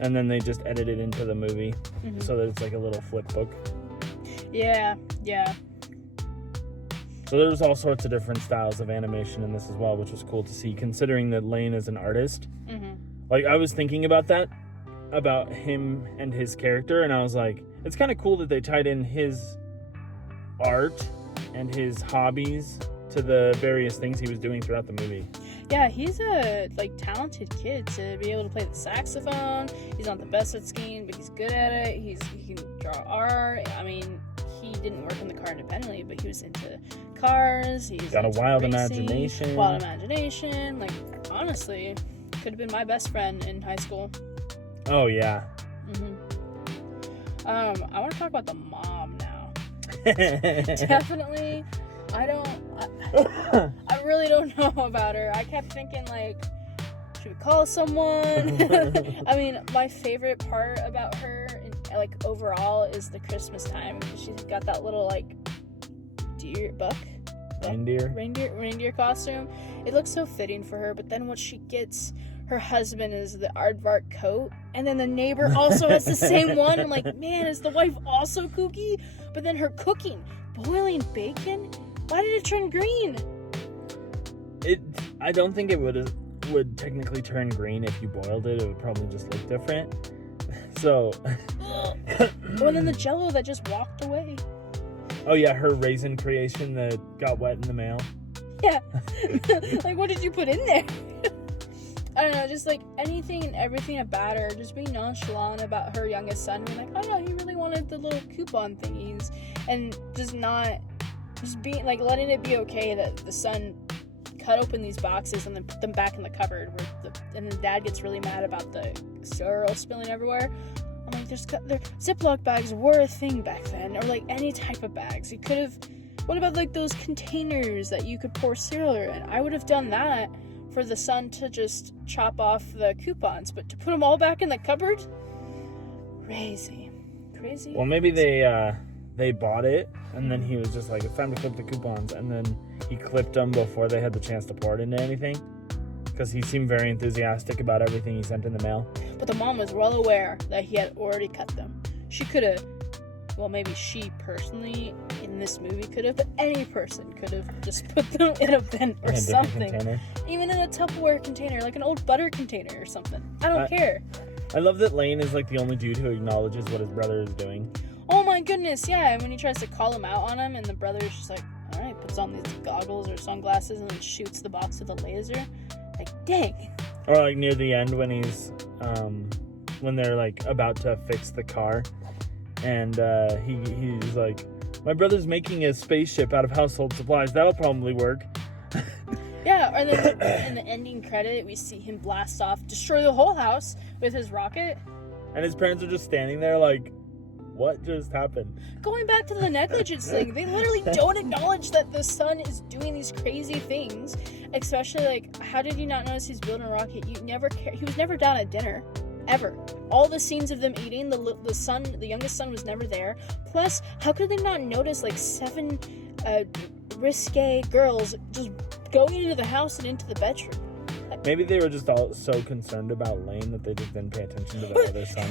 And then they just edit it into the movie so that it's like a little flip book. Yeah. So there's all sorts of different styles of animation in this as well, which was cool to see, considering that Lane is an artist. Like, I was thinking about that, about him and his character, and I was like, it's kind of cool that they tied in his art and his hobbies to the various things he was doing throughout the movie. Yeah, he's a talented kid to be able to play the saxophone. He's not the best at skiing, but he's good at it. He can draw art. I mean, he didn't work on the car independently, but he was into cars. He's got a wild racing, imagination. Like, honestly, could have been my best friend in high school. Oh, yeah. I want to talk about the mom now. Definitely, I really don't know about her. I kept thinking, like, should we call someone? I mean, my favorite part about her, like, overall, is the Christmas time, because she's got that little, like, reindeer costume. It looks so fitting for her, but then what she gets her husband is the aardvark coat, and then the neighbor also has the same one. I'm like, man, is the wife also kooky? But then her cooking, boiling bacon, why did it turn green? I don't think it would technically turn green if you boiled it. It would probably just look different. So. And then the Jello that just walked away. Oh yeah, her raisin creation that got wet in the mail. Yeah. Like, what did you put in there? I don't know, just like anything and everything about her, just being nonchalant about her youngest son, being like, oh yeah, he really wanted the little coupon thingies, and just being like, letting it be okay that the son cut open these boxes and then put them back in the cupboard, and the dad gets really mad about the cereal spilling everywhere. I'm like, their Ziploc bags were a thing back then, or like any type of bags. You could have, what about like those containers that you could pour cereal in? I would have done that for the son to just chop off the coupons, but to put them all back in the cupboard? Crazy. Well, maybe they bought it, and then he was just like, it's time to clip the coupons, and then he clipped them before they had the chance to pour it into anything, because he seemed very enthusiastic about everything he sent in the mail. But the mom was well aware that he had already cut them. She could have, well, maybe she personally in this movie could have, but any person could have just put them in a bin or something. Container. Even in a Tupperware container, like an old butter container or something. I don't care. I love that Lane is like the only dude who acknowledges what his brother is doing. Oh my goodness, yeah. And when he tries to call him out on him, and the brother's just like, alright, puts on these goggles or sunglasses and then shoots the box with a laser. Like, dang. Or like near the end when he's, when they're like about to fix the car, and he's like, my brother's making a spaceship out of household supplies. That'll probably work. Yeah, and then in the ending credit, we see him blast off, destroy the whole house with his rocket. And his parents are just standing there like, what just happened? Going back to the negligence thing, they literally don't acknowledge that the son is doing these crazy things. Especially, like, how did you not notice he's building a rocket? You never care. He was never down at dinner. Ever. All the scenes of them eating, the youngest son was never there. Plus, how could they not notice, like, 7 risque girls just going into the house and into the bedroom? Maybe they were just all so concerned about Lane that they just didn't pay attention to their other son.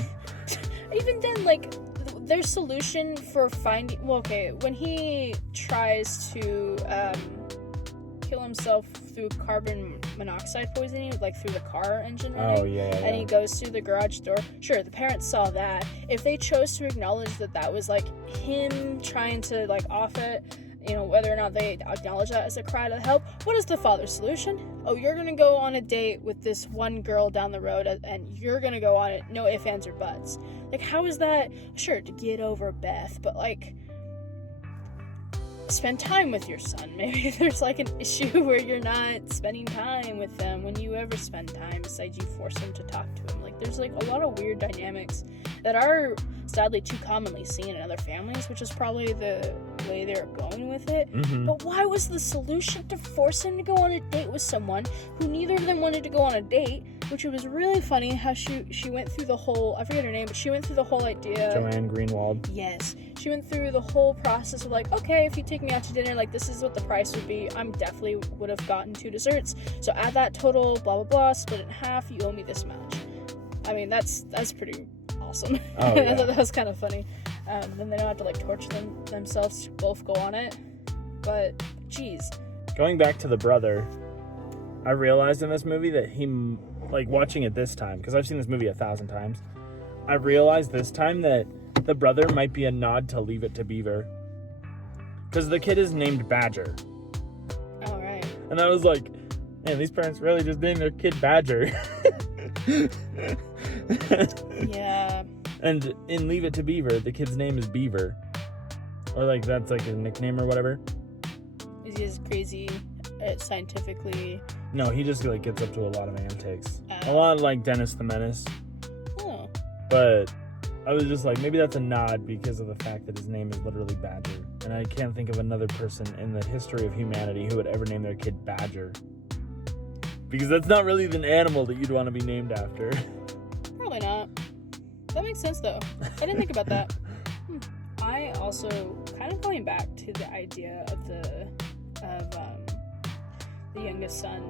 Even then, like, their solution for finding... Well, okay, when he tries to kill himself through carbon monoxide poisoning, like through the car engine running, oh, yeah. and he goes through the garage door. Sure, the parents saw that. If they chose to acknowledge that that was, like, him trying to, like, off it, you know, whether or not they acknowledge that as a cry to help, what is the father's solution? Oh, you're gonna go on a date with this one girl down the road, and you're gonna go on it, no ifs, ands, or buts. Like, how is that? Sure, to get over Beth, but, like, spend time with your son. Maybe there's, like, an issue where you're not spending time with them when you ever spend time, besides you force him to talk to him. Like, there's, like, a lot of weird dynamics that are sadly too commonly seen in other families, which is probably the way they're going with it. Mm-hmm. But why was the solution to force him to go on a date with someone who neither of them wanted to go on a date? Which it was really funny how she went through the whole, I forget her name, but she went through the whole idea. Joanne Greenwald. Yes. She went through the whole process of, like, okay, if you take me out to dinner, like, this is what the price would be. I'm definitely would have gotten 2 desserts. So add that total, blah, blah, blah, split it in half, you owe me this much. I mean, that's pretty awesome. Oh, yeah. That was kind of funny. Then they don't have to, like, torture themselves to both go on it. But, geez. Going back to the brother, I realized in this movie that he, like, watching it this time, because I've seen this movie 1,000 times, I realized this time that the brother might be a nod to Leave It to Beaver. Because the kid is named Badger. Oh, right. And I was like, man, these parents really just named their kid Badger. Yeah. And in Leave It to Beaver, the kid's name is Beaver. Or, like, that's, like, a nickname or whatever. Is he as crazy scientifically? No, he just, like, gets up to a lot of antics. A lot of, like, Dennis the Menace. Oh. But I was just like, maybe that's a nod because of the fact that his name is literally Badger. And I can't think of another person in the history of humanity who would ever name their kid Badger. Because that's not really an animal that you'd want to be named after. Probably not. That makes sense, though. I didn't think about that. I also, kind of going back to the idea of the youngest son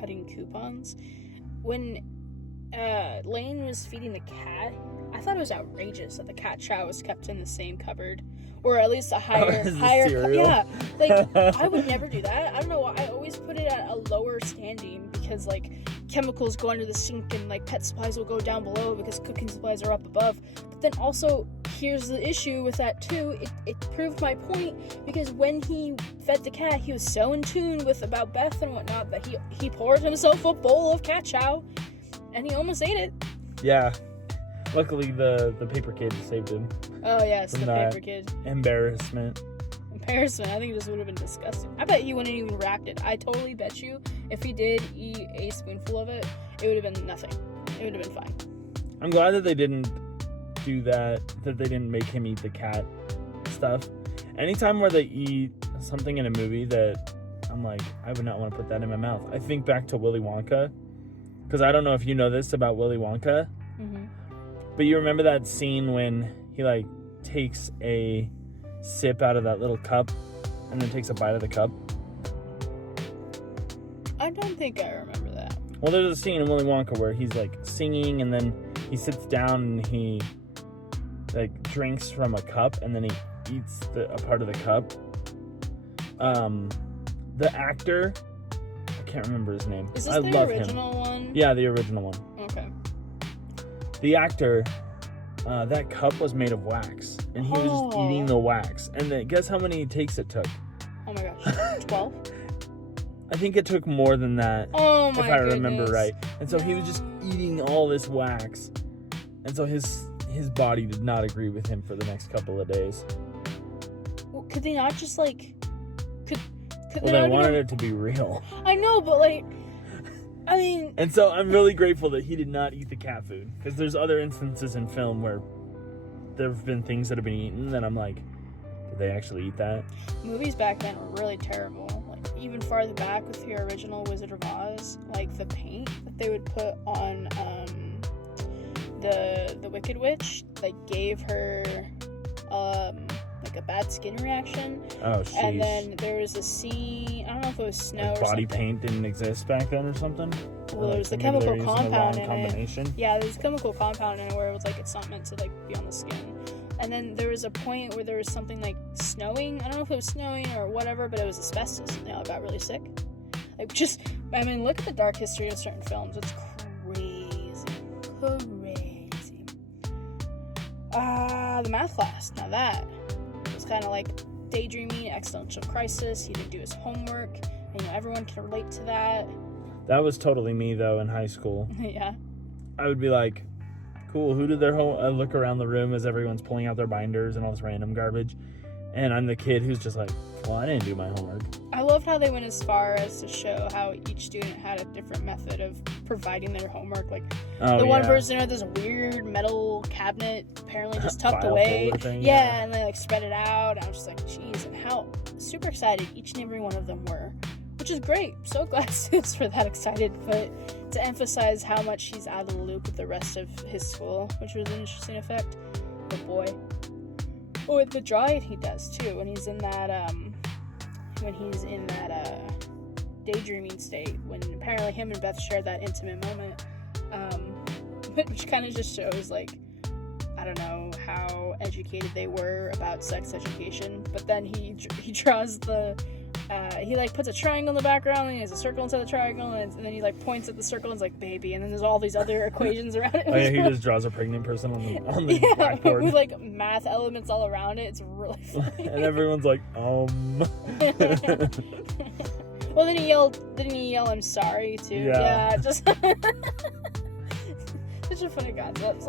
cutting coupons, when Lane was feeding the cat, I thought it was outrageous that the cat chow was kept in the same cupboard, or at least a higher. Yeah, like I would never do that. I don't know. I always put it at a lower standing because like chemicals go under the sink and like pet supplies will go down below because cooking supplies are up above. But then also here's the issue with that too. It proved my point because when he fed the cat, he was so in tune with about Beth and whatnot that he poured himself a bowl of cat chow. And he almost ate it. Yeah. Luckily, the paper kid saved him. Oh, yes, from the that paper kid. Embarrassment. I think it just would have been disgusting. I bet he wouldn't even reacted. I totally bet you if he did eat a spoonful of it, it would have been nothing. It would have been fine. I'm glad that they didn't do that they didn't make him eat the cat stuff. Anytime where they eat something in a movie that I'm like, I would not want to put that in my mouth. I think back to Willy Wonka. Because I don't know if you know this about Willy Wonka, but you remember that scene when he, like, takes a sip out of that little cup and then takes a bite of the cup? I don't think I remember that. Well, there's a scene in Willy Wonka where he's, like, singing and then he sits down and he, like, drinks from a cup and then he eats a part of the cup. The actor... I can't remember his name. Is this I the love original him. one? Yeah, the original one. Okay. The actor, that cup was made of wax, and he was just eating the wax. And then, guess how many takes it took? Oh my gosh, 12? I think it took more than that, Oh my if I remember goodness. right. And so he was just eating all this wax, and so his body did not agree with him for the next couple of days. Well, could they not just like... Well, they wanted it to be real. I know, but like, I mean... And so I'm really grateful that he did not eat the cat food. Because there's other instances in film where there have been things that have been eaten that I'm like, did they actually eat that? Movies back then were really terrible. Like, even farther back with your original Wizard of Oz, like the paint that they would put on the Wicked Witch, like gave her like a bad skin reaction. Oh, jeez. And then there was a scene, I don't know if it was snow like or body something. paint didn't exist back then or something? Well, there was the maybe chemical they're using the compound wrong in combination. it. Yeah, there's a chemical compound in it where it was like it's not meant to like be on the skin. And then there was a point where there was something like snowing. I don't know if it was snowing or whatever, but it was asbestos. And they all got really sick. Like I mean, look at the dark history of certain films. It's crazy. The math class. Now that was kind of like daydreaming, existential crisis. He didn't do his homework. And, everyone can relate to that. That was totally me, though, in high school. Yeah. I would be like, cool, who did their home? I look around the room as everyone's pulling out their binders and all this random garbage. And I'm the kid who's just like, well, I didn't do my homework. I loved how they went as far as to show how each student had a different method of providing their homework. Like, one person had this weird metal cabinet apparently just tucked File away. folder thing, Yeah, and they like spread it out. I was just like, geez, and how super excited each and every one of them were. Which is great. So glad students were that excited, but to emphasize how much he's out of the loop with the rest of his school, which was an interesting effect. But boy. Oh, with the drawing he does too, when he's in that daydreaming state, when apparently him and Beth shared that intimate moment, which kind of just shows, like, I don't know how educated they were about sex education, but then he draws he like puts a triangle in the background and he has a circle inside the triangle and then he like points at the circle and is like baby, and then there's all these other equations around it. Oh yeah, he just draws a pregnant person on the blackboard with like math elements all around it. It's really funny. and everyone's like, Well, then he yell I'm sorry too. Yeah. Just such a funny concept.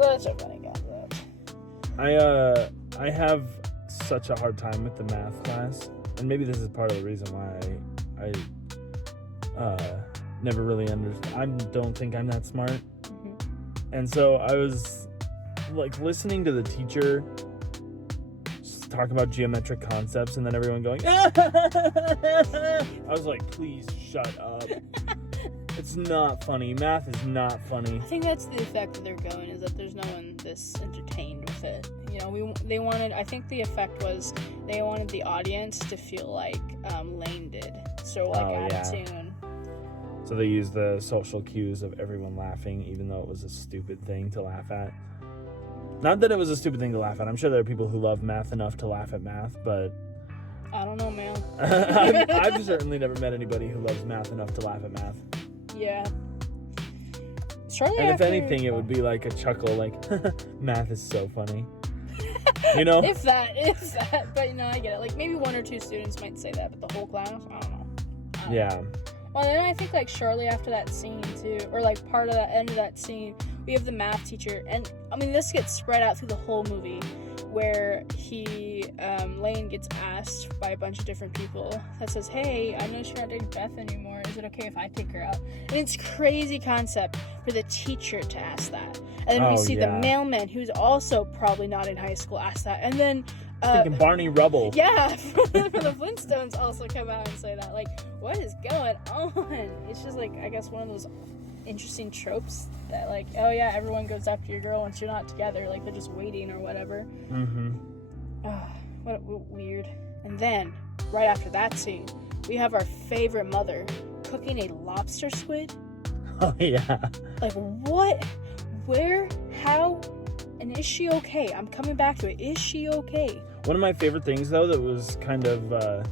I have such a hard time with the math class, and maybe this is part of the reason why I never really understood. I don't think I'm that smart. Mm-hmm. And so I was like listening to the teacher just talk about geometric concepts, and then everyone going, I was like, please shut up. It's not funny. Math is not funny. I think that's the effect that they're going, is that there's no one this entertained with it. I think the effect was they wanted the audience to feel like Lane did. So, like, out of tune. So they use the social cues of everyone laughing, even though it was a stupid thing to laugh at. Not that it was a stupid thing to laugh at. I'm sure there are people who love math enough to laugh at math, but... I don't know, man. I've certainly never met anybody who loves math enough to laugh at math. Yeah. Shortly And after, if anything, it would be like a chuckle, like, math is so funny. You know? if that. But, I get it. Like, maybe 1 or 2 students might say that, but the whole class? I don't know. Yeah. Well, then I think, like, shortly after that scene, too, or, like, part of the end of that scene, we have the math teacher, and, this gets spread out through the whole movie, where Lane gets asked by a bunch of different people that says, hey, I know you're not dating Beth anymore, is it okay if I take her out? And it's crazy concept for the teacher to ask that. And then we see the mailman, who's also probably not in high school, ask that. And then... thinking Barney Rubble. Yeah, from the Flintstones also come out and say that. Like, what is going on? It's just, like, I guess one of those interesting tropes that, like, oh yeah, everyone goes after your girl once you're not together. Like, they're just waiting or whatever. Mm-hmm. Oh, what weird. And then, right after that scene, we have our favorite mother cooking a lobster squid. Oh, yeah. Like, what? Where? How? And is she okay? I'm coming back to it. Is she okay? One of my favorite things, though, that was kind of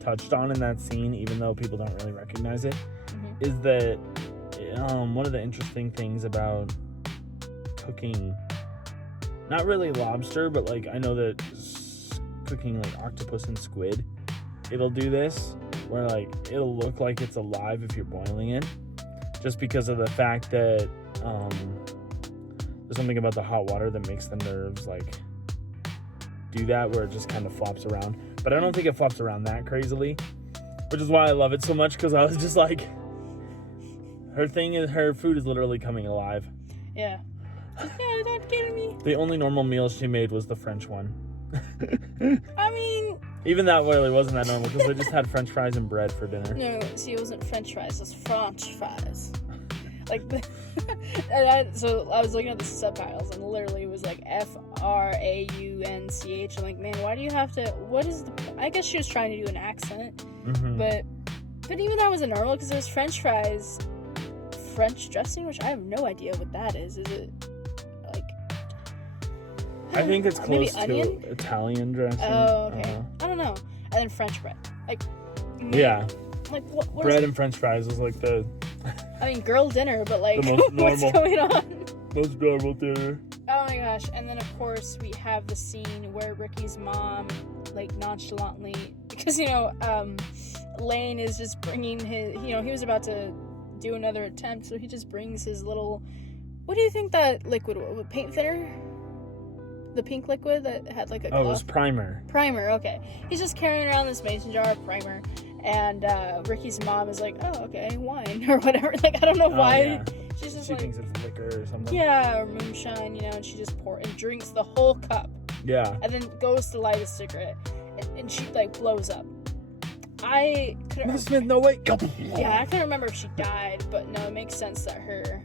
touched on in that scene, even though people don't really recognize it, is that one of the interesting things about cooking, not really lobster, but, like, I know that cooking, like, octopus and squid, it'll do this, where, like, it'll look like it's alive if you're boiling it, just because of the fact that, there's something about the hot water that makes the nerves, like, do that, where it just kind of flops around. But I don't think it flops around that crazily, which is why I love it so much, because I was just like, her food is literally coming alive. Yeah. Yeah, don't get me. The only normal meal she made was the French one. I mean... Even that really wasn't that normal, because I just had French fries and bread for dinner. No, see, it wasn't French fries, it was French fries. Like, so I was looking at the subtitles, and literally it was like F-R-A-U-N-C-H. I'm like, man, why do you have to, what is the, I guess she was trying to do an accent, but even that wasn't normal, because there's French fries, French dressing, which I have no idea what that is. Is it, like, I think it's close to onion? Italian dressing. Oh, okay. I don't know. And then French bread. Like, yeah. Like, what bread and French fries is like the... I mean, girl dinner, but, like, what's going on? Most normal dinner. Oh my gosh. And then, of course, we have the scene where Ricky's mom, like, nonchalantly, because, Lane is just bringing his, he was about to do another attempt, so he just brings his little, what do you think that liquid was? Paint thinner? The pink liquid that had, like, a gloss? Oh, it was primer. Primer, okay. He's just carrying around this mason jar of primer. And Ricky's mom is like, oh, okay, wine or whatever. Like, I don't know why. Yeah. She's just she thinks it's liquor or something. Yeah, or moonshine, and she just pours and drinks the whole cup. Yeah. And then goes to light a cigarette, and she, like, blows up. I couldn't... Smith, no, wait. Yeah, I couldn't remember if she died, but no, it makes sense that her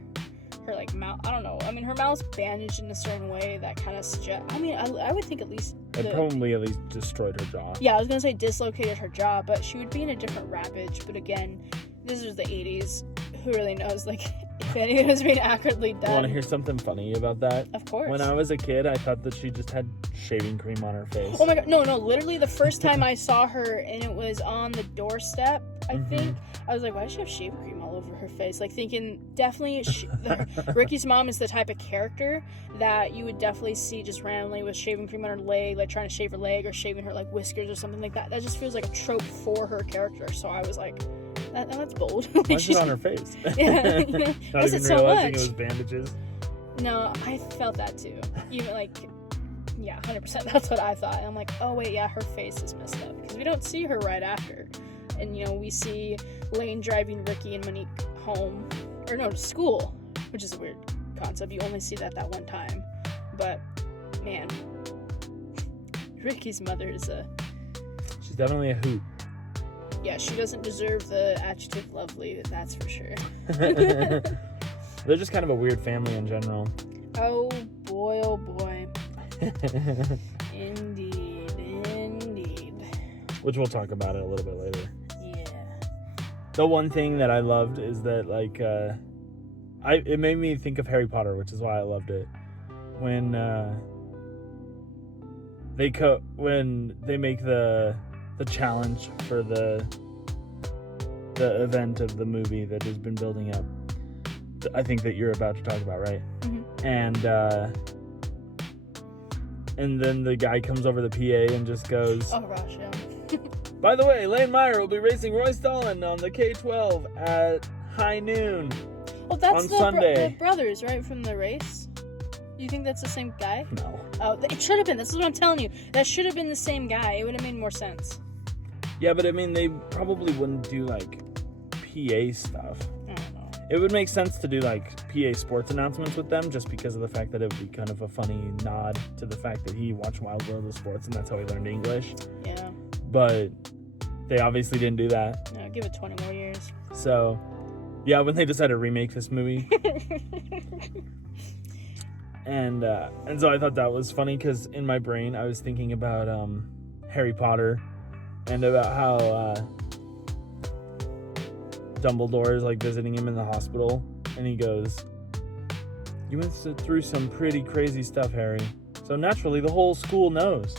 like, mouth, I don't know. I mean, her mouth's bandaged in a certain way that kind of suggests... I mean, I would think at least... It probably at least destroyed her jaw. Yeah, I was going to say dislocated her jaw, but she would be in a different ravage. But again, this is the 80s. Who really knows, like, if anything was being accurately done. You want to hear something funny about that? Of course. When I was a kid, I thought that she just had shaving cream on her face. Oh my god, no, literally the first time I saw her, and it was on the doorstep, I think, I was like, why does she have shaving cream all over her face? Like, thinking, definitely, Ricky's mom is the type of character that you would definitely see just randomly with shaving cream on her leg, like, trying to shave her leg, or shaving her, like, whiskers or something like that. That just feels like a trope for her character, so I was like... That's bold. Like, why is it on her face? Yeah, Not even realizing it was bandages. No, I felt that too. Even, like, yeah, 100%. That's what I thought. And I'm like, oh wait, yeah, her face is messed up, because we don't see her right after. And we see Lane driving Ricky and Monique home, or no, to school, which is a weird concept. You only see that one time. But man, Ricky's mother is she's definitely a hoot. Yeah, she doesn't deserve the adjective lovely, that's for sure. They're just kind of a weird family in general. Oh boy. Indeed. Which we'll talk about it a little bit later. Yeah. The one thing that I loved is that, like, it made me think of Harry Potter, which is why I loved it. When they make the challenge for the event of the movie that has been building up. I think that you're about to talk about, right? Mm-hmm. And then the guy comes over the PA and just goes, Oh gosh, yeah. by the way, Lane Meyer will be racing Roy Stalin on the K-12 at high noon. Well, that's on the Sunday. The brothers, right, from the race? You think that's the same guy? No. Oh, it should have been. This is what I'm telling you. That should have been the same guy. It would have made more sense. Yeah, but I mean, they probably wouldn't do, like, PA stuff. I don't know. It would make sense to do, like, PA sports announcements with them, just because of the fact that it would be kind of a funny nod to the fact that he watched Wild World of Sports, and that's how he learned English. Yeah. But they obviously didn't do that. No, give it 20 more years. So, yeah, when they decided to remake this movie... And so I thought that was funny because in my brain I was thinking about Harry Potter and about how Dumbledore is like visiting him in the hospital, and he goes, "You went through some pretty crazy stuff, Harry. So naturally the whole school knows."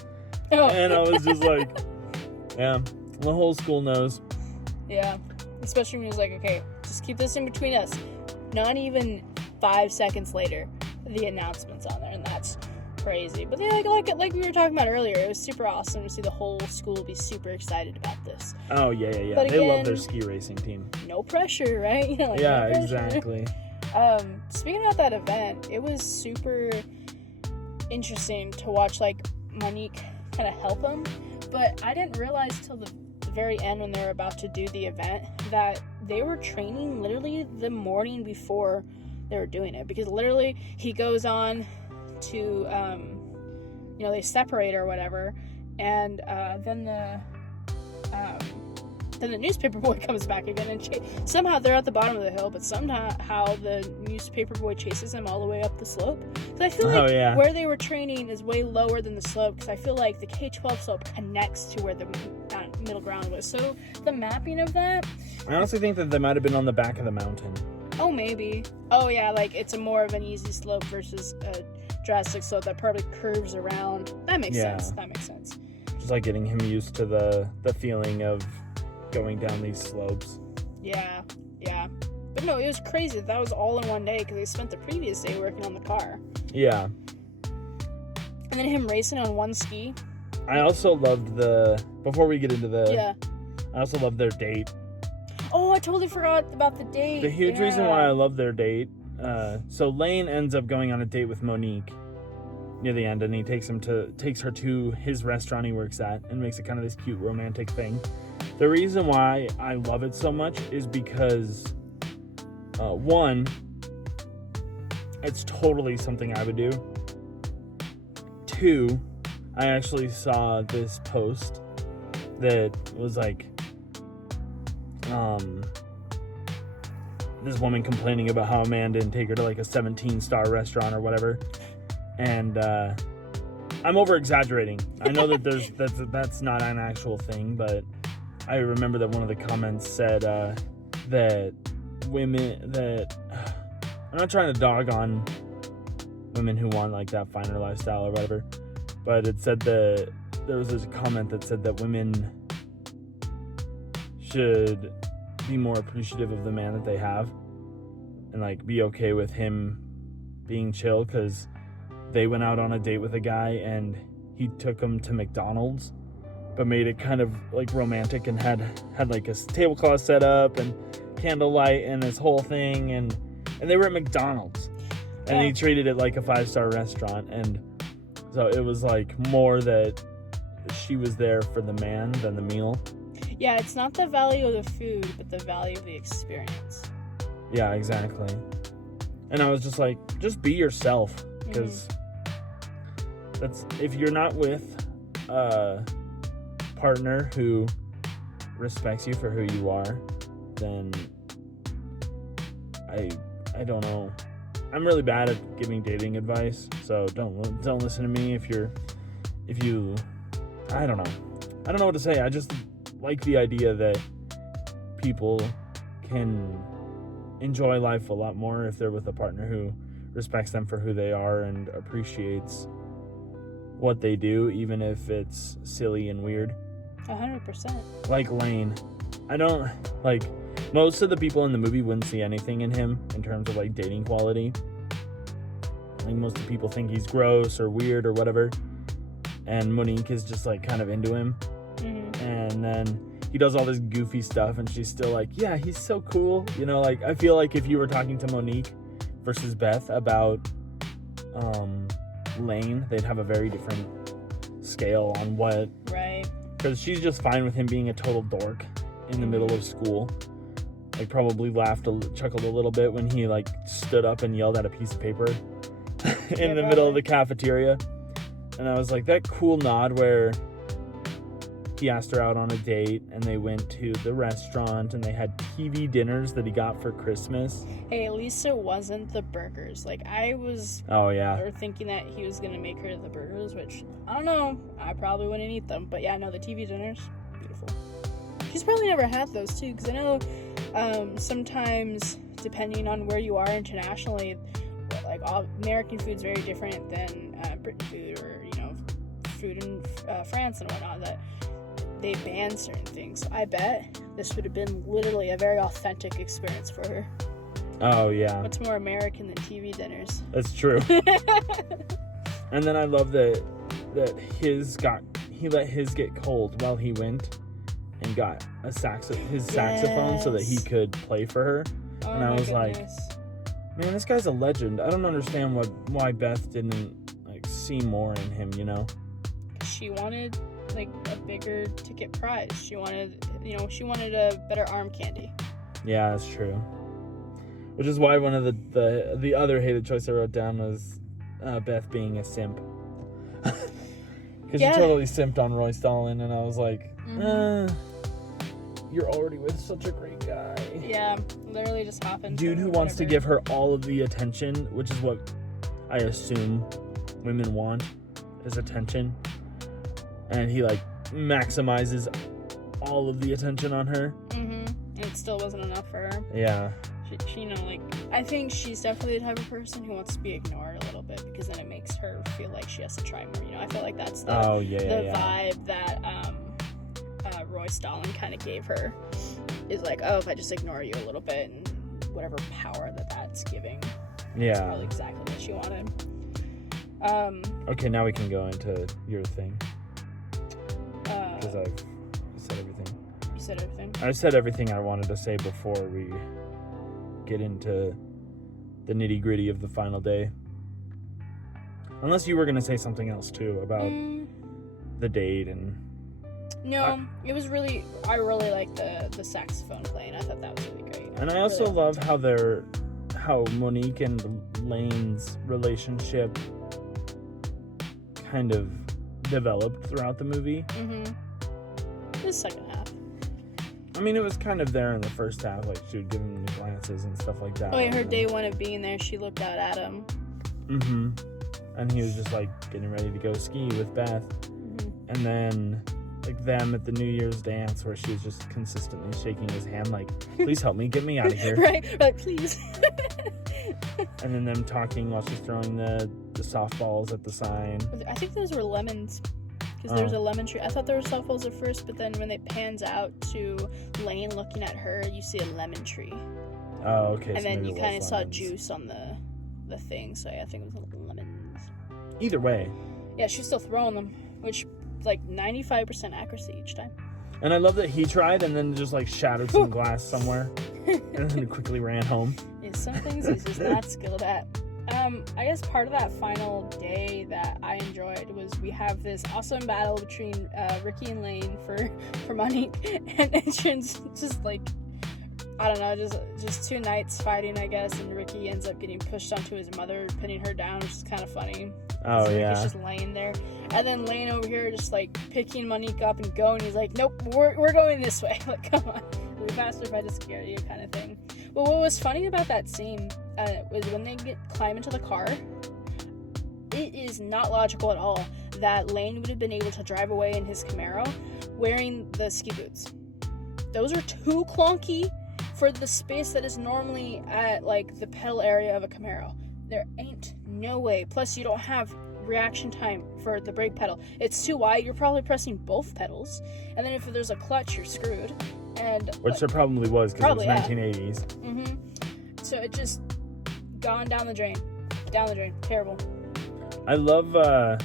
Oh. And I was just like, yeah, the whole school knows. Yeah. Especially when he's like, okay, just keep this in between us. Not even 5 seconds later, the announcement's on there, and that's crazy. But yeah, like we were talking about earlier, it was super awesome to see the whole school be super excited about this. Oh yeah. But They love again, their ski racing team. No pressure, right? You know, like, Yeah, no pressure. exactly. Speaking about that event, it was super interesting to watch, like, Monique kind of help him, but I didn't realize till the very end when they were about to do the event that they were training literally the morning before they were doing it, because literally he goes on to they separate or whatever, and then the newspaper boy comes back again, and somehow they're at the bottom of the hill, but somehow the newspaper boy chases him all the way up the slope. So I feel like where they were training is way lower than the slope, because I feel like the K-12 slope connects to where the middle ground was. So the mapping of that, I honestly think that they might have been on the back of the mountain. oh, maybe. Oh, yeah, like it's a more of an easy slope versus a drastic slope that probably curves around. That makes sense. That makes sense. Just like getting him used to the feeling of going down these slopes. Yeah. But no, it was crazy. That was all in one day because they spent the previous day working on the car. Yeah. And then him racing on one ski. I also loved before we get into Yeah. I also loved their date. Oh, I totally forgot about the date. The huge reason why I love their date, so Lane ends up going on a date with Monique near the end, and he takes her to his restaurant he works at and makes it kind of this cute romantic thing. The reason why I love it so much is because, one, it's totally something I would do. Two, I actually saw this post that was like, this woman complaining about how a man didn't take her to like a 17-star restaurant or whatever, and I'm over exaggerating. I know that that's not an actual thing, but I remember that one of the comments said that I'm not trying to dog on women who want like that finer lifestyle or whatever, but it said that there was this comment that said that women should be more appreciative of the man that they have and like be okay with him being chill, because they went out on a date with a guy and he took him to McDonald's but made it kind of like romantic and had like a tablecloth set up and candlelight and this whole thing, and they were at McDonald's and he treated it like a 5-star restaurant, and so it was like more that she was there for the man than the meal. Yeah, it's not the value of the food, but the value of the experience. Yeah, exactly. And I was just like, just be yourself, because that's, if you're not with a partner who respects you for who you are, then I don't know. I'm really bad at giving dating advice, so don't listen to me if you I don't know what to say. I just like the idea that people can enjoy life a lot more if they're with a partner who respects them for who they are and appreciates what they do, even if it's silly and weird. 100%. Like Lane. I don't, like, most of the people in the movie wouldn't see anything in him in terms of, like, dating quality. Like, most of the people think he's gross or weird or whatever. And Monique is just, like, kind of into him. Mm-hmm. And then he does all this goofy stuff, and she's still like, yeah, he's so cool. You know, like, I feel like if you were talking to Monique versus Beth about Lane, they'd have a very different scale on what... Right. Because she's just fine with him being a total dork in the middle of school. Like, probably chuckled a little bit when he, like, stood up and yelled at a piece of paper in the middle of the cafeteria. And I was like, that cool nod where he asked her out on a date and they went to the restaurant and they had TV dinners that he got for Christmas. Hey, at least it wasn't the burgers. Like, I was thinking that he was going to make her the burgers, which, I don't know. I probably wouldn't eat them. But yeah, no, the TV dinners, beautiful. She's probably never had those, too, because I know sometimes, depending on where you are internationally, like, American food's very different than Britain food or, you know, food in France and whatnot, that they ban certain things. So I bet this would have been literally a very authentic experience for her. Oh, yeah. What's more American than TV dinners? That's true. And then I love that he let his get cold while he went and got his saxophone so that he could play for her. Oh, and I was goodness. like, man, this guy's a legend. I don't understand why Beth didn't, like, see more in him, you know? She wanted, like, a bigger ticket prize. She wanted a better arm candy. Yeah, that's true. Which is why one of the other hated choice I wrote down was Beth being a simp. Because she totally simped on Roy Stalin, and I was like, you're already with such a great guy. Yeah, literally just happened. Dude who wants to give her all of the attention, which is what I assume women want, is attention. And he, like, maximizes all of the attention on her. And it still wasn't enough for her. Yeah. She, you know, like, I think she's definitely the type of person who wants to be ignored a little bit, because then it makes her feel like she has to try more. You know, I feel like that's the vibe that Roy Stalin kind of gave her. Is like, oh, if I just ignore you a little bit, and whatever power that's giving. Yeah. That's probably exactly what she wanted. Okay, now we can go into your thing. Because I've said everything. You said everything? I said everything I wanted to say before we get into the nitty-gritty of the final day. Unless you were going to say something else, too, about the date and... No, it was really... I really liked the saxophone playing. I thought that was really great. And I also love how Monique and Lane's relationship kind of developed throughout the movie. The second half. I mean, it was kind of there in the first half, like she would give him glances and stuff like that. Oh yeah, her day one of being there, she looked out at him. And he was just like getting ready to go ski with Beth. And then like them at the New Year's dance where she was just consistently shaking his hand like, please help me, get me out of here. Right, like, please. And then them talking while she's throwing the softballs at the sign. I think those were lemons. Because there's a lemon tree. I thought there were softballs at first, but then when it pans out to Lane looking at her, you see a lemon tree. Oh, okay. And then you kind of saw juice on the thing, so yeah, I think it was lemons. Either way. Yeah, she's still throwing them, which, like, 95% accuracy each time. And I love that he tried and then just, like, shattered some glass somewhere. And then quickly ran home. Yeah, some things he's just not skilled at. I guess part of that final day that I enjoyed was we have this awesome battle between Ricky and Lane for Monique, and it's just like, I don't know, just two knights fighting, I guess, and Ricky ends up getting pushed onto his mother, pinning her down, which is kind of funny. Oh, yeah. He's just laying there. And then Lane over here just, like, picking Monique up and going. He's like, nope, we're going this way. Like, come on. It'd be faster if I just scared you, kind of thing. But what was funny about that scene was when they climb into the car, it is not logical at all that Lane would have been able to drive away in his Camaro wearing the ski boots. Those are too clunky for the space that is normally at, like, the pedal area of a Camaro. There ain't no way. Plus, you don't have reaction time for the brake pedal. It's too wide. You're probably pressing both pedals. And then if there's a clutch, you're screwed. And Which there probably was, because it was Probably, 1980s. Mm-hmm. So it just gone down the drain. Down the drain. Terrible. I love, to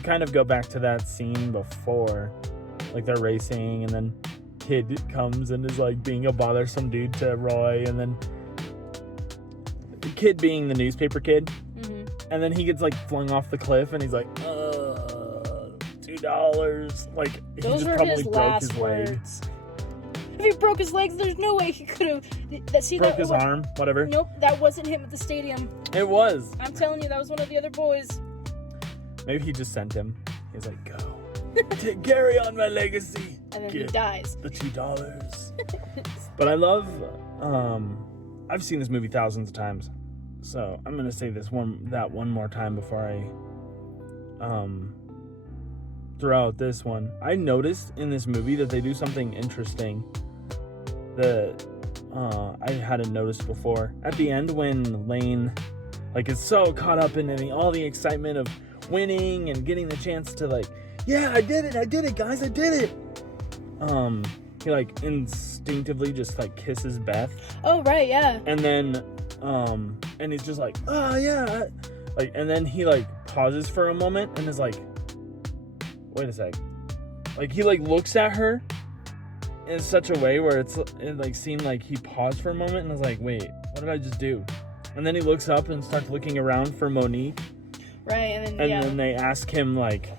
kind of go back to that scene before, like, they're racing, and then kid comes and is, like, being a bothersome dude to Roy, and then the kid being the newspaper kid, and then he gets, like, flung off the cliff, and he's like, $2. Like, he Those just were probably his broke last his leg. words. If he broke his legs, there's no way he could have. Broke his arm, whatever. Nope, that wasn't him at the stadium. It was. I'm telling you, that was one of the other boys. Maybe he just sent him. He's like, go. Carry on my legacy. And then he Get dies. the $2. But I love, I've seen this movie thousands of times, so I'm gonna say that one more time before I throw out this one. I noticed in this movie that they do something interesting that I hadn't noticed before. At the end, when Lane, like, is so caught up in all the excitement of winning and getting the chance to, like, yeah, I did it, guys, I did it. He, like, instinctively just, like, kisses Beth. Oh, right, yeah. And then, and he's just like, oh, yeah. Like, and then he, like, pauses for a moment and is like, wait a sec. Like, he, like, looks at her in such a way where it, like, seemed like he paused for a moment and was like, wait, what did I just do? And then he looks up and starts looking around for Monique. Right, and then they ask him, like,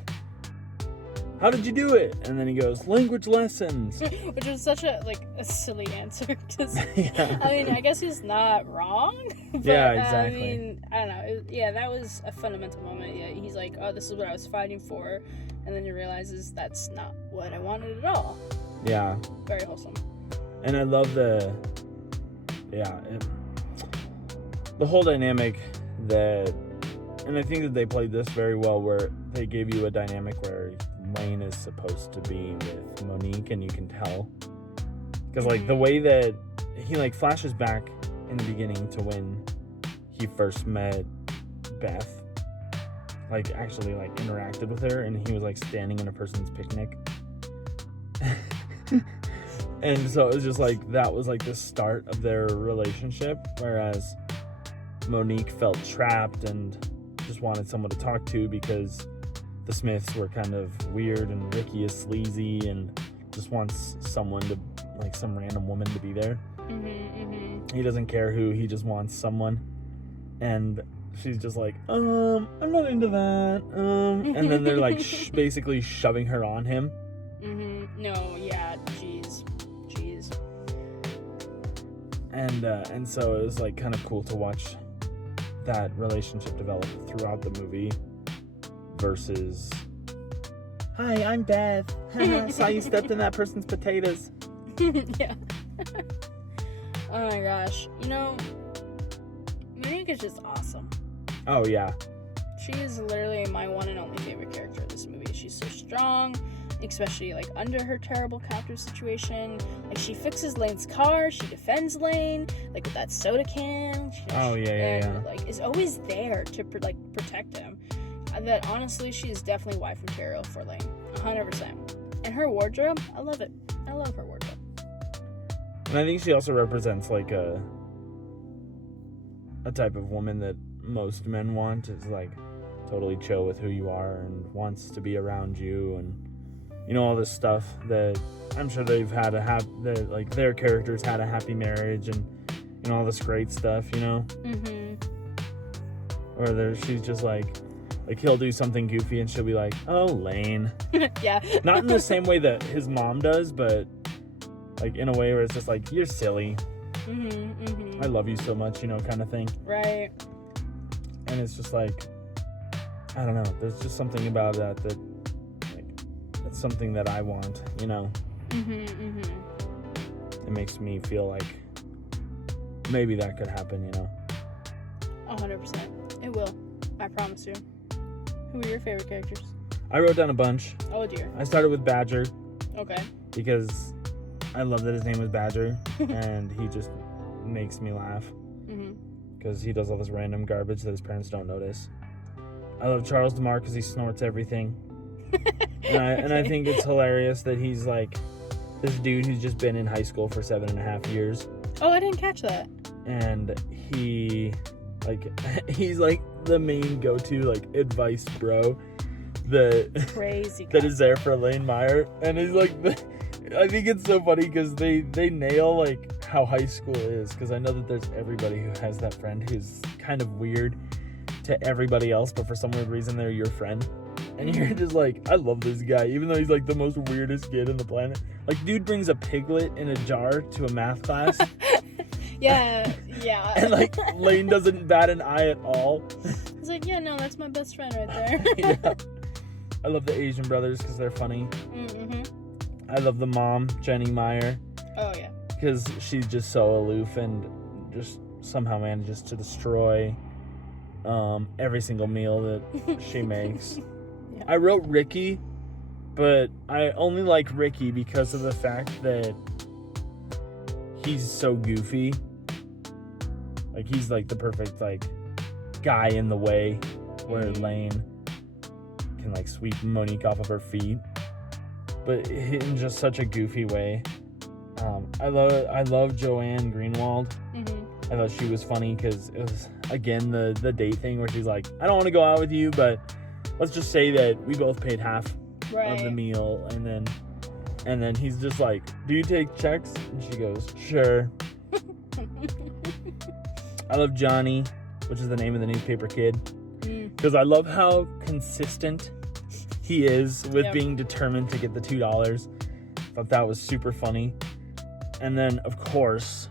how did you do it? And then he goes, language lessons. Which was such a silly answer. Cause, Yeah. I mean, I guess he's not wrong. But, Yeah, exactly. I mean, I don't know. That was a fundamental moment. Yeah, he's like, oh, this is what I was fighting for. And then he realizes that's not what I wanted at all. Yeah. Very wholesome. And I love the whole dynamic that, and I think that they played this very well, where they gave you a dynamic where Lane is supposed to be with Monique, and you can tell. Because, like, the way that he, like, flashes back in the beginning to when he first met Beth, like, actually, like, interacted with her, and he was, like, standing in a person's picnic. And so it was just, like, that was, like, the start of their relationship, whereas Monique felt trapped and just wanted someone to talk to because the Smiths were kind of weird and Ricky is sleazy and just wants someone to, like, some random woman to be there. He doesn't care who, he just wants someone. And she's just like, I'm not into that. And then they're, like, basically shoving her on him. No, yeah, jeez. And so it was, like, kind of cool to watch that relationship develop throughout the movie versus, hi, I'm Beth. Saw you stepped in that person's potatoes. Yeah. Oh my gosh. You know, Monique is just awesome. Oh, yeah. She is literally my one and only favorite character of this movie. She's so strong, especially, like, under her terrible captive situation. Like, she fixes Lane's car, she defends Lane, like, with that soda can. Like, is always there to, protect him. That, honestly, she is definitely wife material for Lane. 100%. And her wardrobe, I love it. I love her wardrobe. And I think she also represents, like, a type of woman that most men want. Is, like, totally chill with who you are and wants to be around you, and, you know, all this stuff that I'm sure they've had that, like, their characters had a happy marriage, and, you know, all this great stuff, you know? Or she's just like he'll do something goofy and she'll be like, oh, Lane. Yeah. Not in the same way that his mom does, but, like, in a way where it's just like, you're silly. I love you so much, you know, kind of thing. Right. And it's just like, I don't know, there's just something about that, like, it's something that I want, you know? It makes me feel like maybe that could happen, you know? 100%. It will. I promise you. Who are your favorite characters? I wrote down a bunch. Oh, dear. I started with Badger. Okay. Because I love that his name was Badger, and he just makes me laugh because he does all this random garbage that his parents don't notice. I love Charles DeMar because he snorts everything, and I think it's hilarious that he's like this dude who's just been in high school for 7.5 years. Oh, I didn't catch that. And he's like the main go-to like advice bro Crazy that is there for Lane Meyer, and he's like I think it's so funny because they nail like how high school is, because I know that there's everybody who has that friend who's kind of weird to everybody else, but for some weird reason they're your friend, and you're just like, I love this guy even though he's like the most weirdest kid on the planet. Like, dude brings a piglet in a jar to a math class. Yeah. And like Lane doesn't bat an eye at all. He's like, yeah, no, that's my best friend right there. Yeah. I love the Asian brothers because they're funny. I love the mom, Jenny Meyer. Oh yeah. Because she's just so aloof and just somehow manages to destroy every single meal that she makes. Yeah. I wrote Ricky, but I only like Ricky because of the fact that he's so goofy. Like, he's like the perfect like guy in the way where Lane can like sweep Monique off of her feet, but in just such a goofy way. I love Joanne Greenwald. I thought she was funny because it was again the date thing where she's like, I don't want to go out with you, but let's just say that we both paid half of the meal, and then he's just like, do you take checks? And she goes, sure. I love Johnny, which is the name of the newspaper kid, because I love how consistent he is with being determined to get the $2. Thought that was super funny. And then, of course,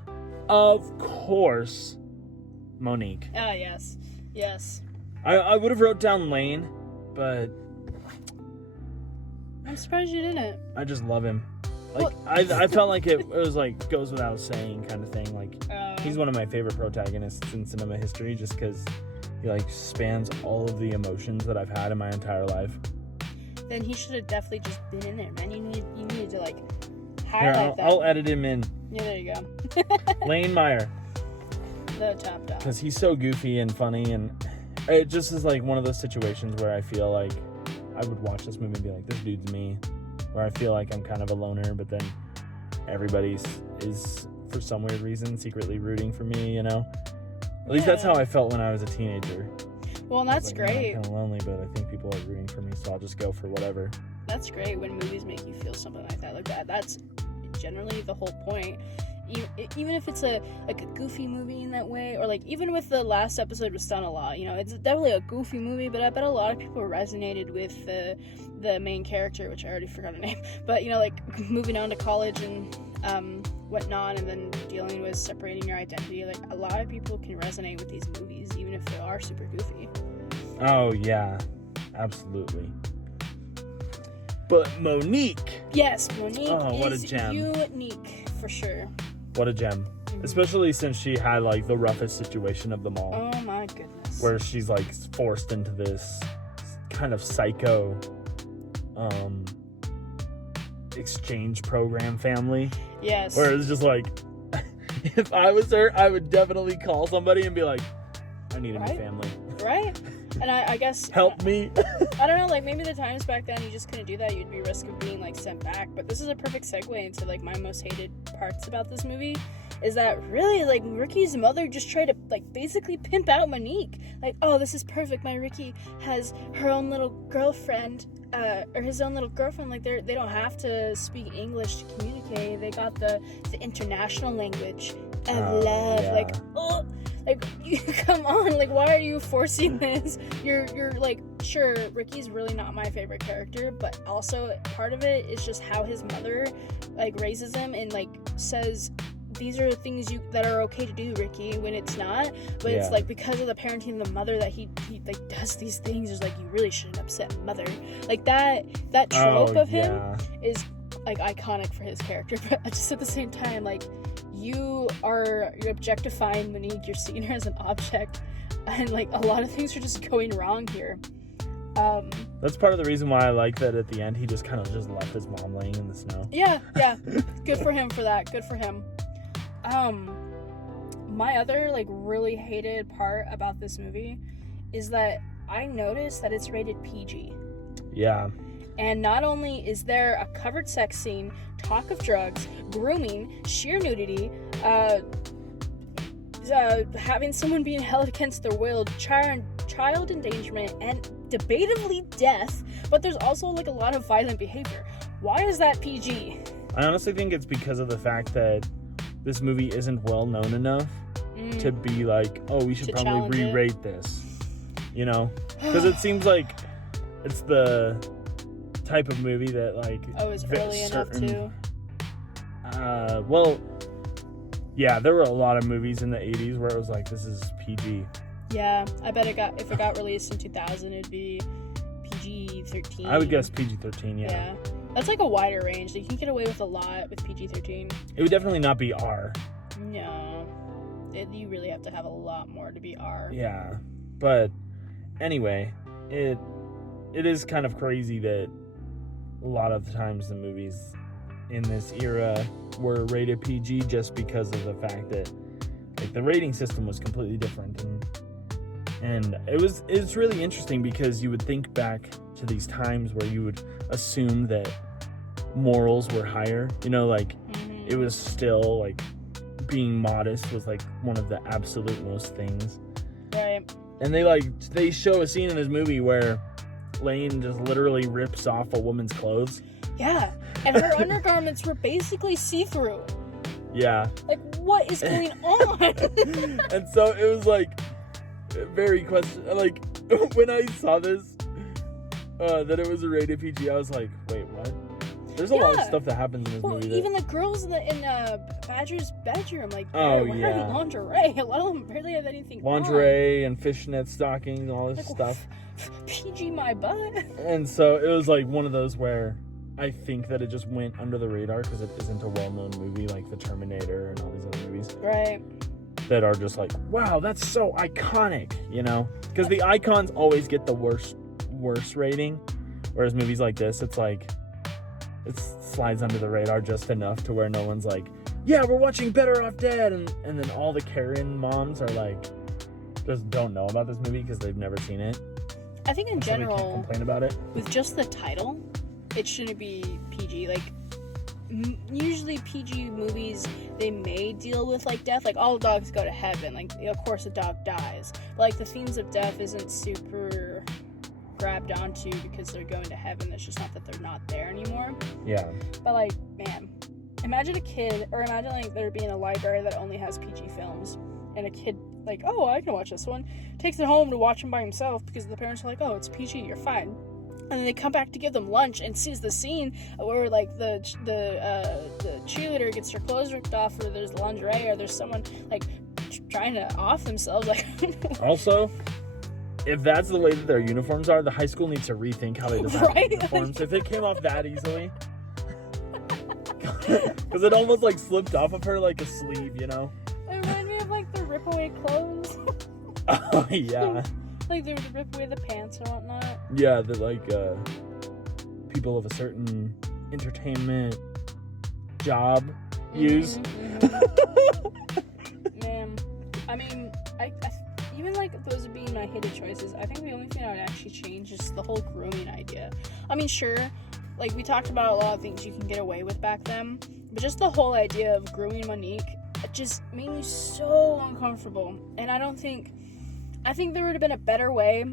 Monique. Ah, yes. I would have wrote down Lane, but I'm surprised you didn't. I just love him. Like, I felt like it was like goes without saying kind of thing. Like, he's one of my favorite protagonists in cinema history just because he like spans all of the emotions that I've had in my entire life. Then he should have definitely just been in there, man. You needed to like Here, highlight that. I'll edit him in. Yeah, there you go. Lane Meyer. The top dog. Because he's so goofy and funny, and it just is like one of those situations where I feel like I would watch this movie and be like, this dude's me. Where I feel like I'm kind of a loner, but then everybody is, for some weird reason, secretly rooting for me, you know? At least that's how I felt when I was a teenager. Well, that's like, great. I'm kind of lonely, but I think people are rooting for me, so I'll just go for whatever. That's great when movies make you feel something like that. Like that's generally the whole point. Even if it's a goofy movie in that way, or like even with the last episode with Son-in-Law, you know, it's definitely a goofy movie, but I bet a lot of people resonated with the main character, which I already forgot her name, but you know, like moving on to college and whatnot, and then dealing with separating your identity. Like, a lot of people can resonate with these movies, even if they are super goofy. Oh yeah, absolutely. But Monique. Yes, Monique what is a gem. unique for sure. What a gem. Especially since she had like the roughest situation of them all. Oh my goodness. Where she's like forced into this kind of psycho exchange program family. Yes. Where it's just like, if I was her, I would definitely call somebody and be like, I need a new family. Right? And I guess... Help me. I don't know, like, maybe the times back then you just couldn't do that. You'd be risk of being, like, sent back. But this is a perfect segue into, like, my most hated parts about this movie. Is that really, like, Ricky's mother just tried to, like, basically pimp out Monique. Like, oh, this is perfect. My Ricky has her own little girlfriend, or his own little girlfriend. Like, they don't have to speak English to communicate. They got the international language of love. Yeah. Like, oh... Like, you, come on, like, why are you forcing this? You're like, sure, Ricky's really not my favorite character, but also part of it is just how his mother, like, raises him and, like, says, these are the things that are okay to do, Ricky, when it's not. But it's, like, because of the parenting of the mother that he like, does these things. It's like, you really shouldn't upset mother. Like, that trope of him is, like, iconic for his character, but just at the same time, like, you're objectifying Monique, you're seeing her as an object, and like a lot of things are just going wrong here. That's part of the reason why I like that at the end he just kind of just left his mom laying in the snow. Yeah. Good for him for that. Good for him. My other, like, really hated part about this movie is that I noticed that it's rated PG. Yeah. And not only is there a covered sex scene, talk of drugs, grooming, sheer nudity, having someone being held against their will, child endangerment, and debatably death, but there's also, like, a lot of violent behavior. Why is that PG? I honestly think it's because of the fact that this movie isn't well known enough to be like, oh, we should probably re-rate this. You know? Because it seems like it's the type of movie that, like... Oh, it's early enough, too? Well, yeah, there were a lot of movies in the 80s where it was like, this is PG. Yeah, I bet if it got released in 2000, it'd be PG-13. I would guess PG-13, Yeah. That's like a wider range. You can get away with a lot with PG-13. It would definitely not be R. No. You really have to have a lot more to be R. Yeah. But anyway, it is kind of crazy that a lot of times the movies in this era were rated PG just because of the fact that, like, the rating system was completely different, and it's really interesting because you would think back to these times where you would assume that morals were higher, you know, like it was still like being modest was like one of the absolute most things, right? And they show a scene in this movie where Lane just literally rips off a woman's clothes. Yeah, and her undergarments were basically see-through. Yeah. Like, what is going on? And so it was like very like when I saw this that it was a rated PG, I was like, wait, what? There's a lot of stuff that happens in this movie. Even the girls in Badger's bedroom, like, they're wearing lingerie. A lot of them barely have anything lingerie on. and fishnet stockings, all this stuff. PG my butt. And so it was like one of those where I think that it just went under the radar because it isn't a well-known movie like The Terminator and all these other movies. Right. That are just like, wow, that's so iconic, you know? Because the icons always get the worst rating, whereas movies like this, it's like, it slides under the radar just enough to where no one's like, yeah, we're watching Better Off Dead, and then all the Karen moms are like, just don't know about this movie because they've never seen it. I think in general, can't complain about it. With just the title, it shouldn't be PG. Like, usually PG movies, they may deal with, like, death. Like, all dogs go to heaven. Like, of course a dog dies. But, like, the themes of death isn't super grabbed onto because they're going to heaven. It's just not that they're not there anymore. Yeah. But, like, man, imagine a kid, or imagine, like, there being a library that only has PG films, and a kid, like, oh, I can watch this one, takes it home to watch him by himself because the parents are like, oh, it's PG, you're fine. And then they come back to give them lunch and sees the scene where, like, the cheerleader gets her clothes ripped off, or there's lingerie, or there's someone, like, trying to off themselves. Like, also, if that's the way that their uniforms are, the high school needs to rethink how they design their uniforms. If they came off that easily. Because it almost, like, slipped off of her like a sleeve, you know? It reminded me of, like, the rip-away clothes. Oh, yeah. Like, they would rip away the pants or whatnot. Yeah, that, like, people of a certain entertainment job use. Man, I mean, I even, like, those being my hated choices, I think the only thing I would actually change is the whole grooming idea. I mean, sure, like, we talked about a lot of things you can get away with back then, but just the whole idea of grooming Monique, it just made me so uncomfortable. And I think there would have been a better way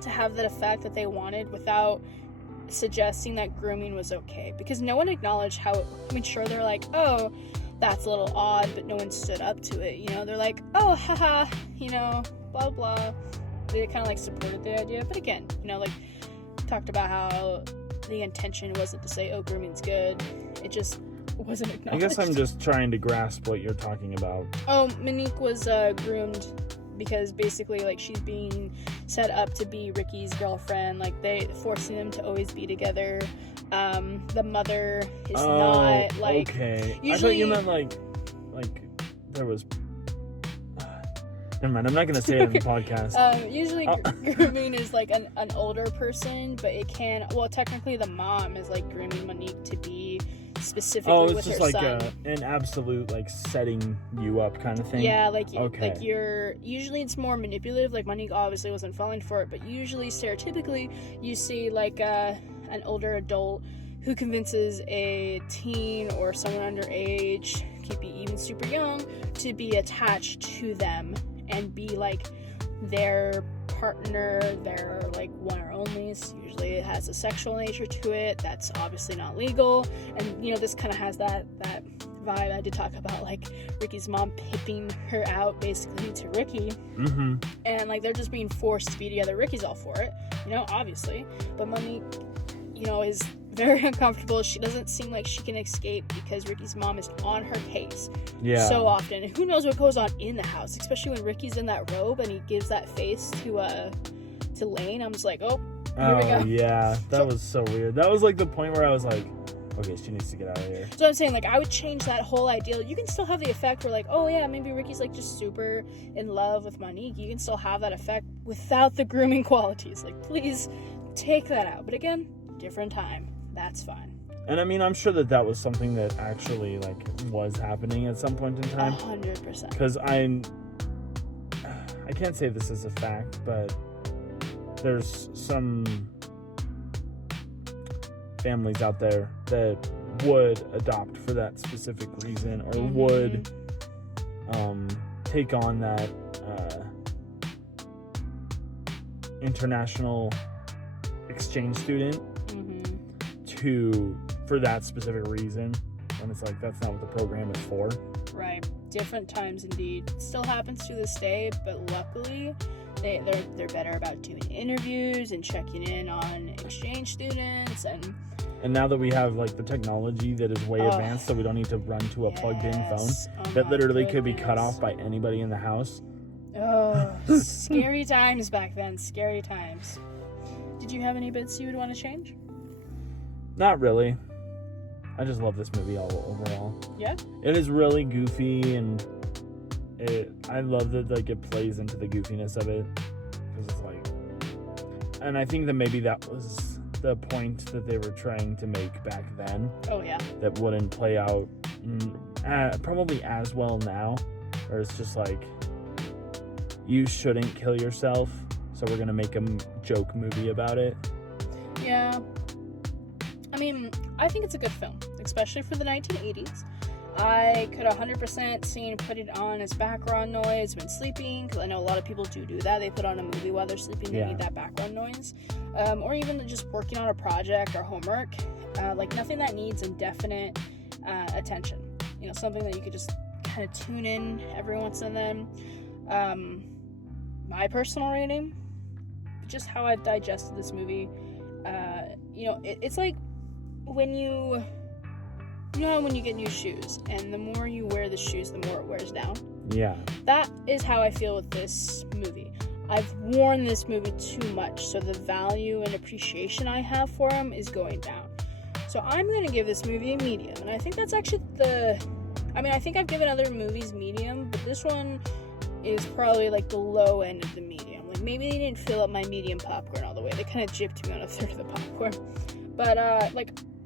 to have that effect that they wanted without suggesting that grooming was okay. Because no one acknowledged how, I mean, sure, they're like, oh, that's a little odd, but no one stood up to it, you know? They're like, oh, haha, you know, blah, blah. They kind of, like, supported the idea. But again, you know, like, talked about how the intention wasn't to say, oh, grooming's good. It just wasn't acknowledged. I guess I'm just trying to grasp what you're talking about. Oh, Monique was groomed because basically, like, she's being set up to be Ricky's girlfriend. Like, they forcing them to always be together. The mother is not, like... okay. Usually, I thought you meant, like there was... Never mind. I'm not gonna say it on the podcast. Usually grooming is like an older person, but it can. Well, technically, the mom is like grooming Monique to be specifically with her son. Oh, it's just like an absolute like setting you up kind of thing. Yeah, like you're usually it's more manipulative. Like Monique obviously wasn't falling for it, but usually stereotypically you see like an older adult who convinces a teen or someone underage, could be even super young, to be attached to them and be like their partner, their like one or only. So usually it has a sexual nature to it. That's obviously not legal. And you know, this kind of has that vibe. I did talk about like Ricky's mom pipping her out basically to Ricky. Mm-hmm. And like they're just being forced to be together. Ricky's all for it, you know, obviously. But Monique, you know, is very uncomfortable. She doesn't seem like she can escape because Ricky's mom is on her case so often. And who knows what goes on in the house, especially when Ricky's in that robe and he gives that face to Lane. I'm just like, oh, here we go. Yeah, that was so weird. That was like the point where I was like, okay, she needs to get out of here. So I'm saying, like, I would change that whole ideal. You can still have the effect where, like, oh yeah, maybe Ricky's like just super in love with Monique. You can still have that effect without the grooming qualities. Like, please take that out. But again, different time. That's fine. And I mean, I'm sure that was something that actually like was happening at some point in time. 100%. Because I can't say this is a fact, but there's some families out there that would adopt for that specific reason, or would take on that international exchange student for that specific reason, and it's like that's not what the program is for. Right. Different times indeed. Still happens to this day, but luckily they're better about doing interviews and checking in on exchange students, and now that we have like the technology that is way advanced, so we don't need to run to a plugged-in phone that literally could be cut off by anybody in the house. Oh, scary times back then. Scary times. Did you have any bits you would want to change? Not really. I just love this movie overall. Yeah? It is really goofy, and I love that like it plays into the goofiness of it, because it's like, and I think that maybe that was the point that they were trying to make back then. Oh yeah. That wouldn't play out probably as well now, where it's just like, you shouldn't kill yourself, so we're gonna make a joke movie about it. Yeah. I mean, I think it's a good film, especially for the 1980s. I could 100% see putting it on as background noise when sleeping, because I know a lot of people do that. They put on a movie while they're sleeping. They need that background noise. Or even just working on a project or homework. Like nothing that needs indefinite attention. You know, something that you could just kind of tune in every once in a then. My personal rating, just how I've digested this movie, you know, it's like when you know how when you get new shoes, and the more you wear the shoes, the more it wears down? Yeah. That is how I feel with this movie. I've worn this movie too much, so the value and appreciation I have for them is going down. So I'm going to give this movie a medium, and I think that's actually I think I've given other movies medium, but this one is probably like the low end of the medium. Like maybe they didn't fill up my medium popcorn all the way. They kind of gypped me on a third of the popcorn. But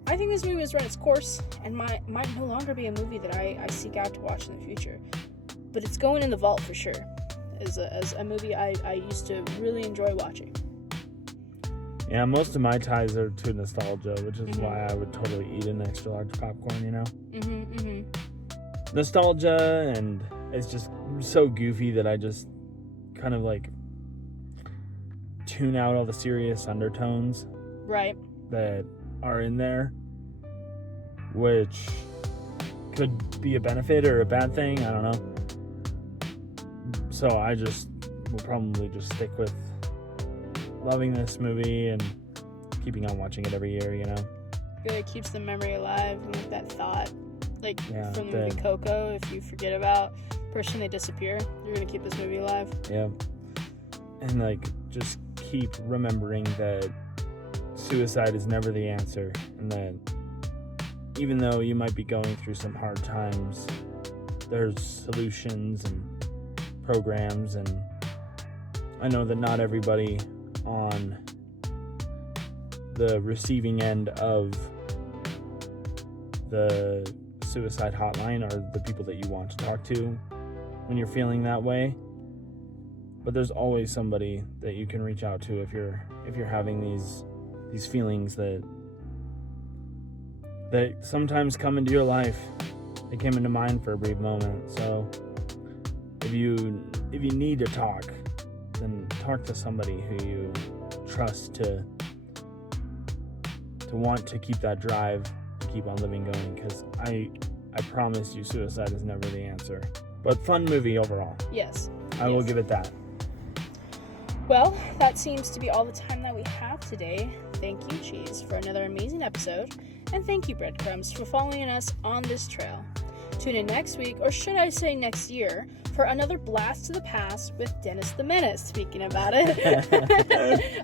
I think this movie has run its course and might no longer be a movie that I seek out to watch in the future. But it's going in the vault for sure, as a movie I used to really enjoy watching. Yeah, most of my ties are to nostalgia, which is why I would totally eat an extra large popcorn, you know? Nostalgia, and it's just so goofy that I just kind of like tune out all the serious undertones. Right. That are in there, which could be a benefit or a bad thing, I don't know. So I just will probably just stick with loving this movie and keeping on watching it every year, you know. Good, it keeps the memory alive and like that thought, like from the movie Coco. If you forget about the person, they disappear. You're gonna keep this movie alive. Yeah, and like just keep remembering that suicide is never the answer, and that even though you might be going through some hard times, there's solutions and programs, and I know that not everybody on the receiving end of the suicide hotline are the people that you want to talk to when you're feeling that way. But there's always somebody that you can reach out to if you're having these feelings that sometimes come into your life. They came into mine for a brief moment. So if you need to talk, then talk to somebody who you trust to want to keep that drive to keep on living going, because I promise you suicide is never the answer. But fun movie overall. Yes. I will give it that. Well, that seems to be all the time that we have today. Thank you, Cheese, for another amazing episode. And thank you, Breadcrumbs, for following us on this trail. Tune in next week, or should I say next year, for another blast to the past with Dennis the Menace, speaking about it.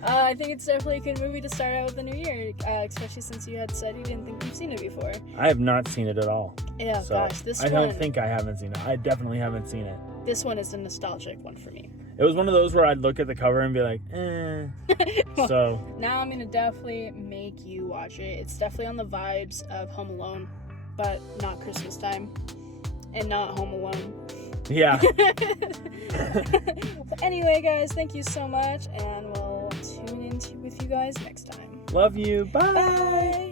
I think it's definitely a good movie to start out with the new year, especially since you had said you didn't think you've seen it before. I have not seen it at all. Yeah, so gosh, I don't think I haven't seen it. I definitely haven't seen it. This one is a nostalgic one for me. It was one of those where I'd look at the cover and be like, So now I'm gonna definitely make you watch it. It's definitely on the vibes of Home Alone, but not Christmas time and not Home Alone. Yeah. Anyway, guys, thank you so much, and we'll tune in with you guys next time. Love you. Bye. Bye.